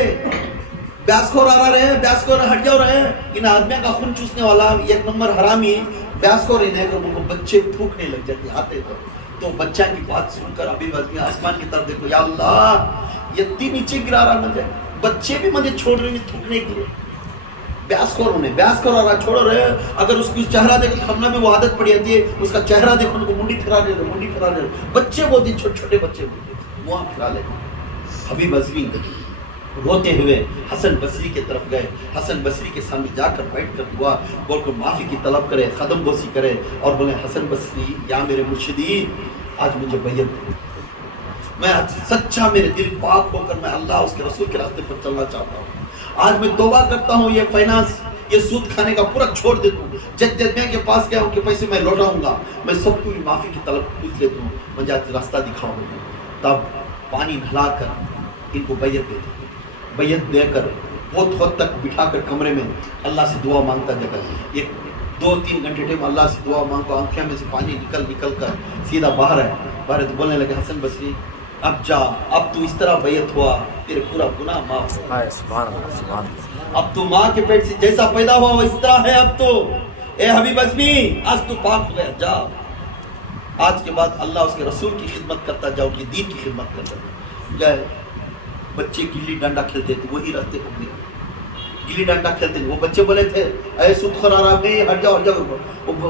بیاسخور آ رہا ہے, بیاسخور ہٹ جاؤ رہے, ان آدمیوں کا خون چوسنے والا ایک نمبر حرامی بیاسخور انہیں کر, ان کو بچے پھونکنے لگ جاتے آتے تو بچہ کی بات سن کر حبیب ازمی آسمان کی طرف دیکھو, یا اللہ یہ نیچے گرا رہا مجھے, بچے بھی مجھے چھوڑ رہے ہیں تھوکنے کے لیے. بیاسخور انہیں بیاسخور آ رہا چھوڑ رہے, اگر اس کی چہرہ دیکھو ہمنا میں وہ عادت پڑی جاتی ہے, اس کا چہرہ دیکھو ان کو منڈی پھرا دے دو, منڈی پھرا دے دو. بچے وہ دن چھوٹے چھوٹے بچے وہاں پھرا لے. حبیب ازمی روتے ہوئے حسن بصری کی طرف گئے. حسن بصری کے سامنے جا کر بیٹھ کر دعا بول کر معافی کی طلب کرے, قدم بوسی کرے اور بولے حسن بصری یا میرے مرشدی آج مجھے بیعت دے, میں سچا میرے دل پاک ہو کر میں اللہ اس کے رسول کے راستے پر چلنا چاہتا ہوں. آج میں توبہ کرتا ہوں, یہ فائنانس یہ سود کھانے کا پورا چھوڑ دیتا ہوں. جج میں کے پاس گیا ان کے پیسے میں لوٹاؤں گا, میں سب کو معافی کی طلب پوچھ لیتا ہوں, مجھے آج راستہ دکھاؤں. تب پانی نہلا کر ان کو بیعت دے دی. بیعت دے کر بہت حد تک بٹھا کر کمرے میں اللہ سے دعا مانگتا جگہ, ایک 2-3 گھنٹے ٹائم اللہ سے دعا مانگو, آنکھیں میں سے پانی نکل کر سیدھا باہر ہے. باہر تو بولنے لگے حسن بصری اب جا, اب تو اس طرح بیعت ہوا تیرے پورا گناہ معاف ہو. سبحان اللہ سبحان اللہ. اب تو ماں کے پیٹ سے جیسا پیدا ہوا وہ اس طرح ہے. اب تو اے حبیب ازمی آج تو پاک ہو گیا, جا آج کے بعد اللہ اس کے رسول کی خدمت کرتا جاؤ, کی دین کی خدمت کرتا گئے. بچے گلی ڈنڈا کھیلتے تھے, وہی راستے پکڑے گلی ڈنڈا کھیلتے تھے. وہ بچے بولے تھے اے سود خور آرام نہیں, ہٹ جاؤ ہٹ جاؤ.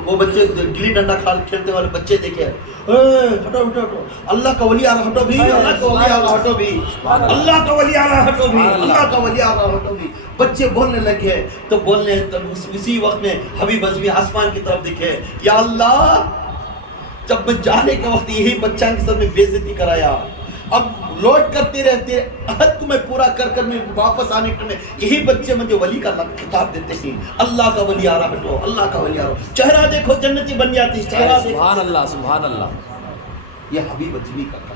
وہ بچے گلی ڈنڈا کھیلتے والے بچے دیکھے, ہٹو ہٹو ہٹو, اللہ کا ولی آ رہا ہٹو بھی, اللہ کا ولی آ رہا ہٹو بھی, اللہ کا ولی آ رہا ہٹو بھی, اللہ کا ولی آ رہا ہٹو بھی. بچے بولنے لگے تو بولنے اسی وقت میں حبیب ازمی آسمان کی طرف دیکھے, یا اللہ جب میں جانے کے وقت یہی بچہ کے ساتھ میں بے عزتی کرایا, اب لوٹ کرتے رہتے عہد کو میں پورا کر کر میں واپس آنے کے میں یہی بچے مجھے ولی کا خطاب دیتے ہیں, اللہ کا ولی آ رہا ہٹو, اللہ کا ولی آ رہا, چہرہ دیکھو جنتی بن جاتی, چہرہ دیکھو. سبحان اللہ سبحان اللہ. یہ حبیب ازمی کا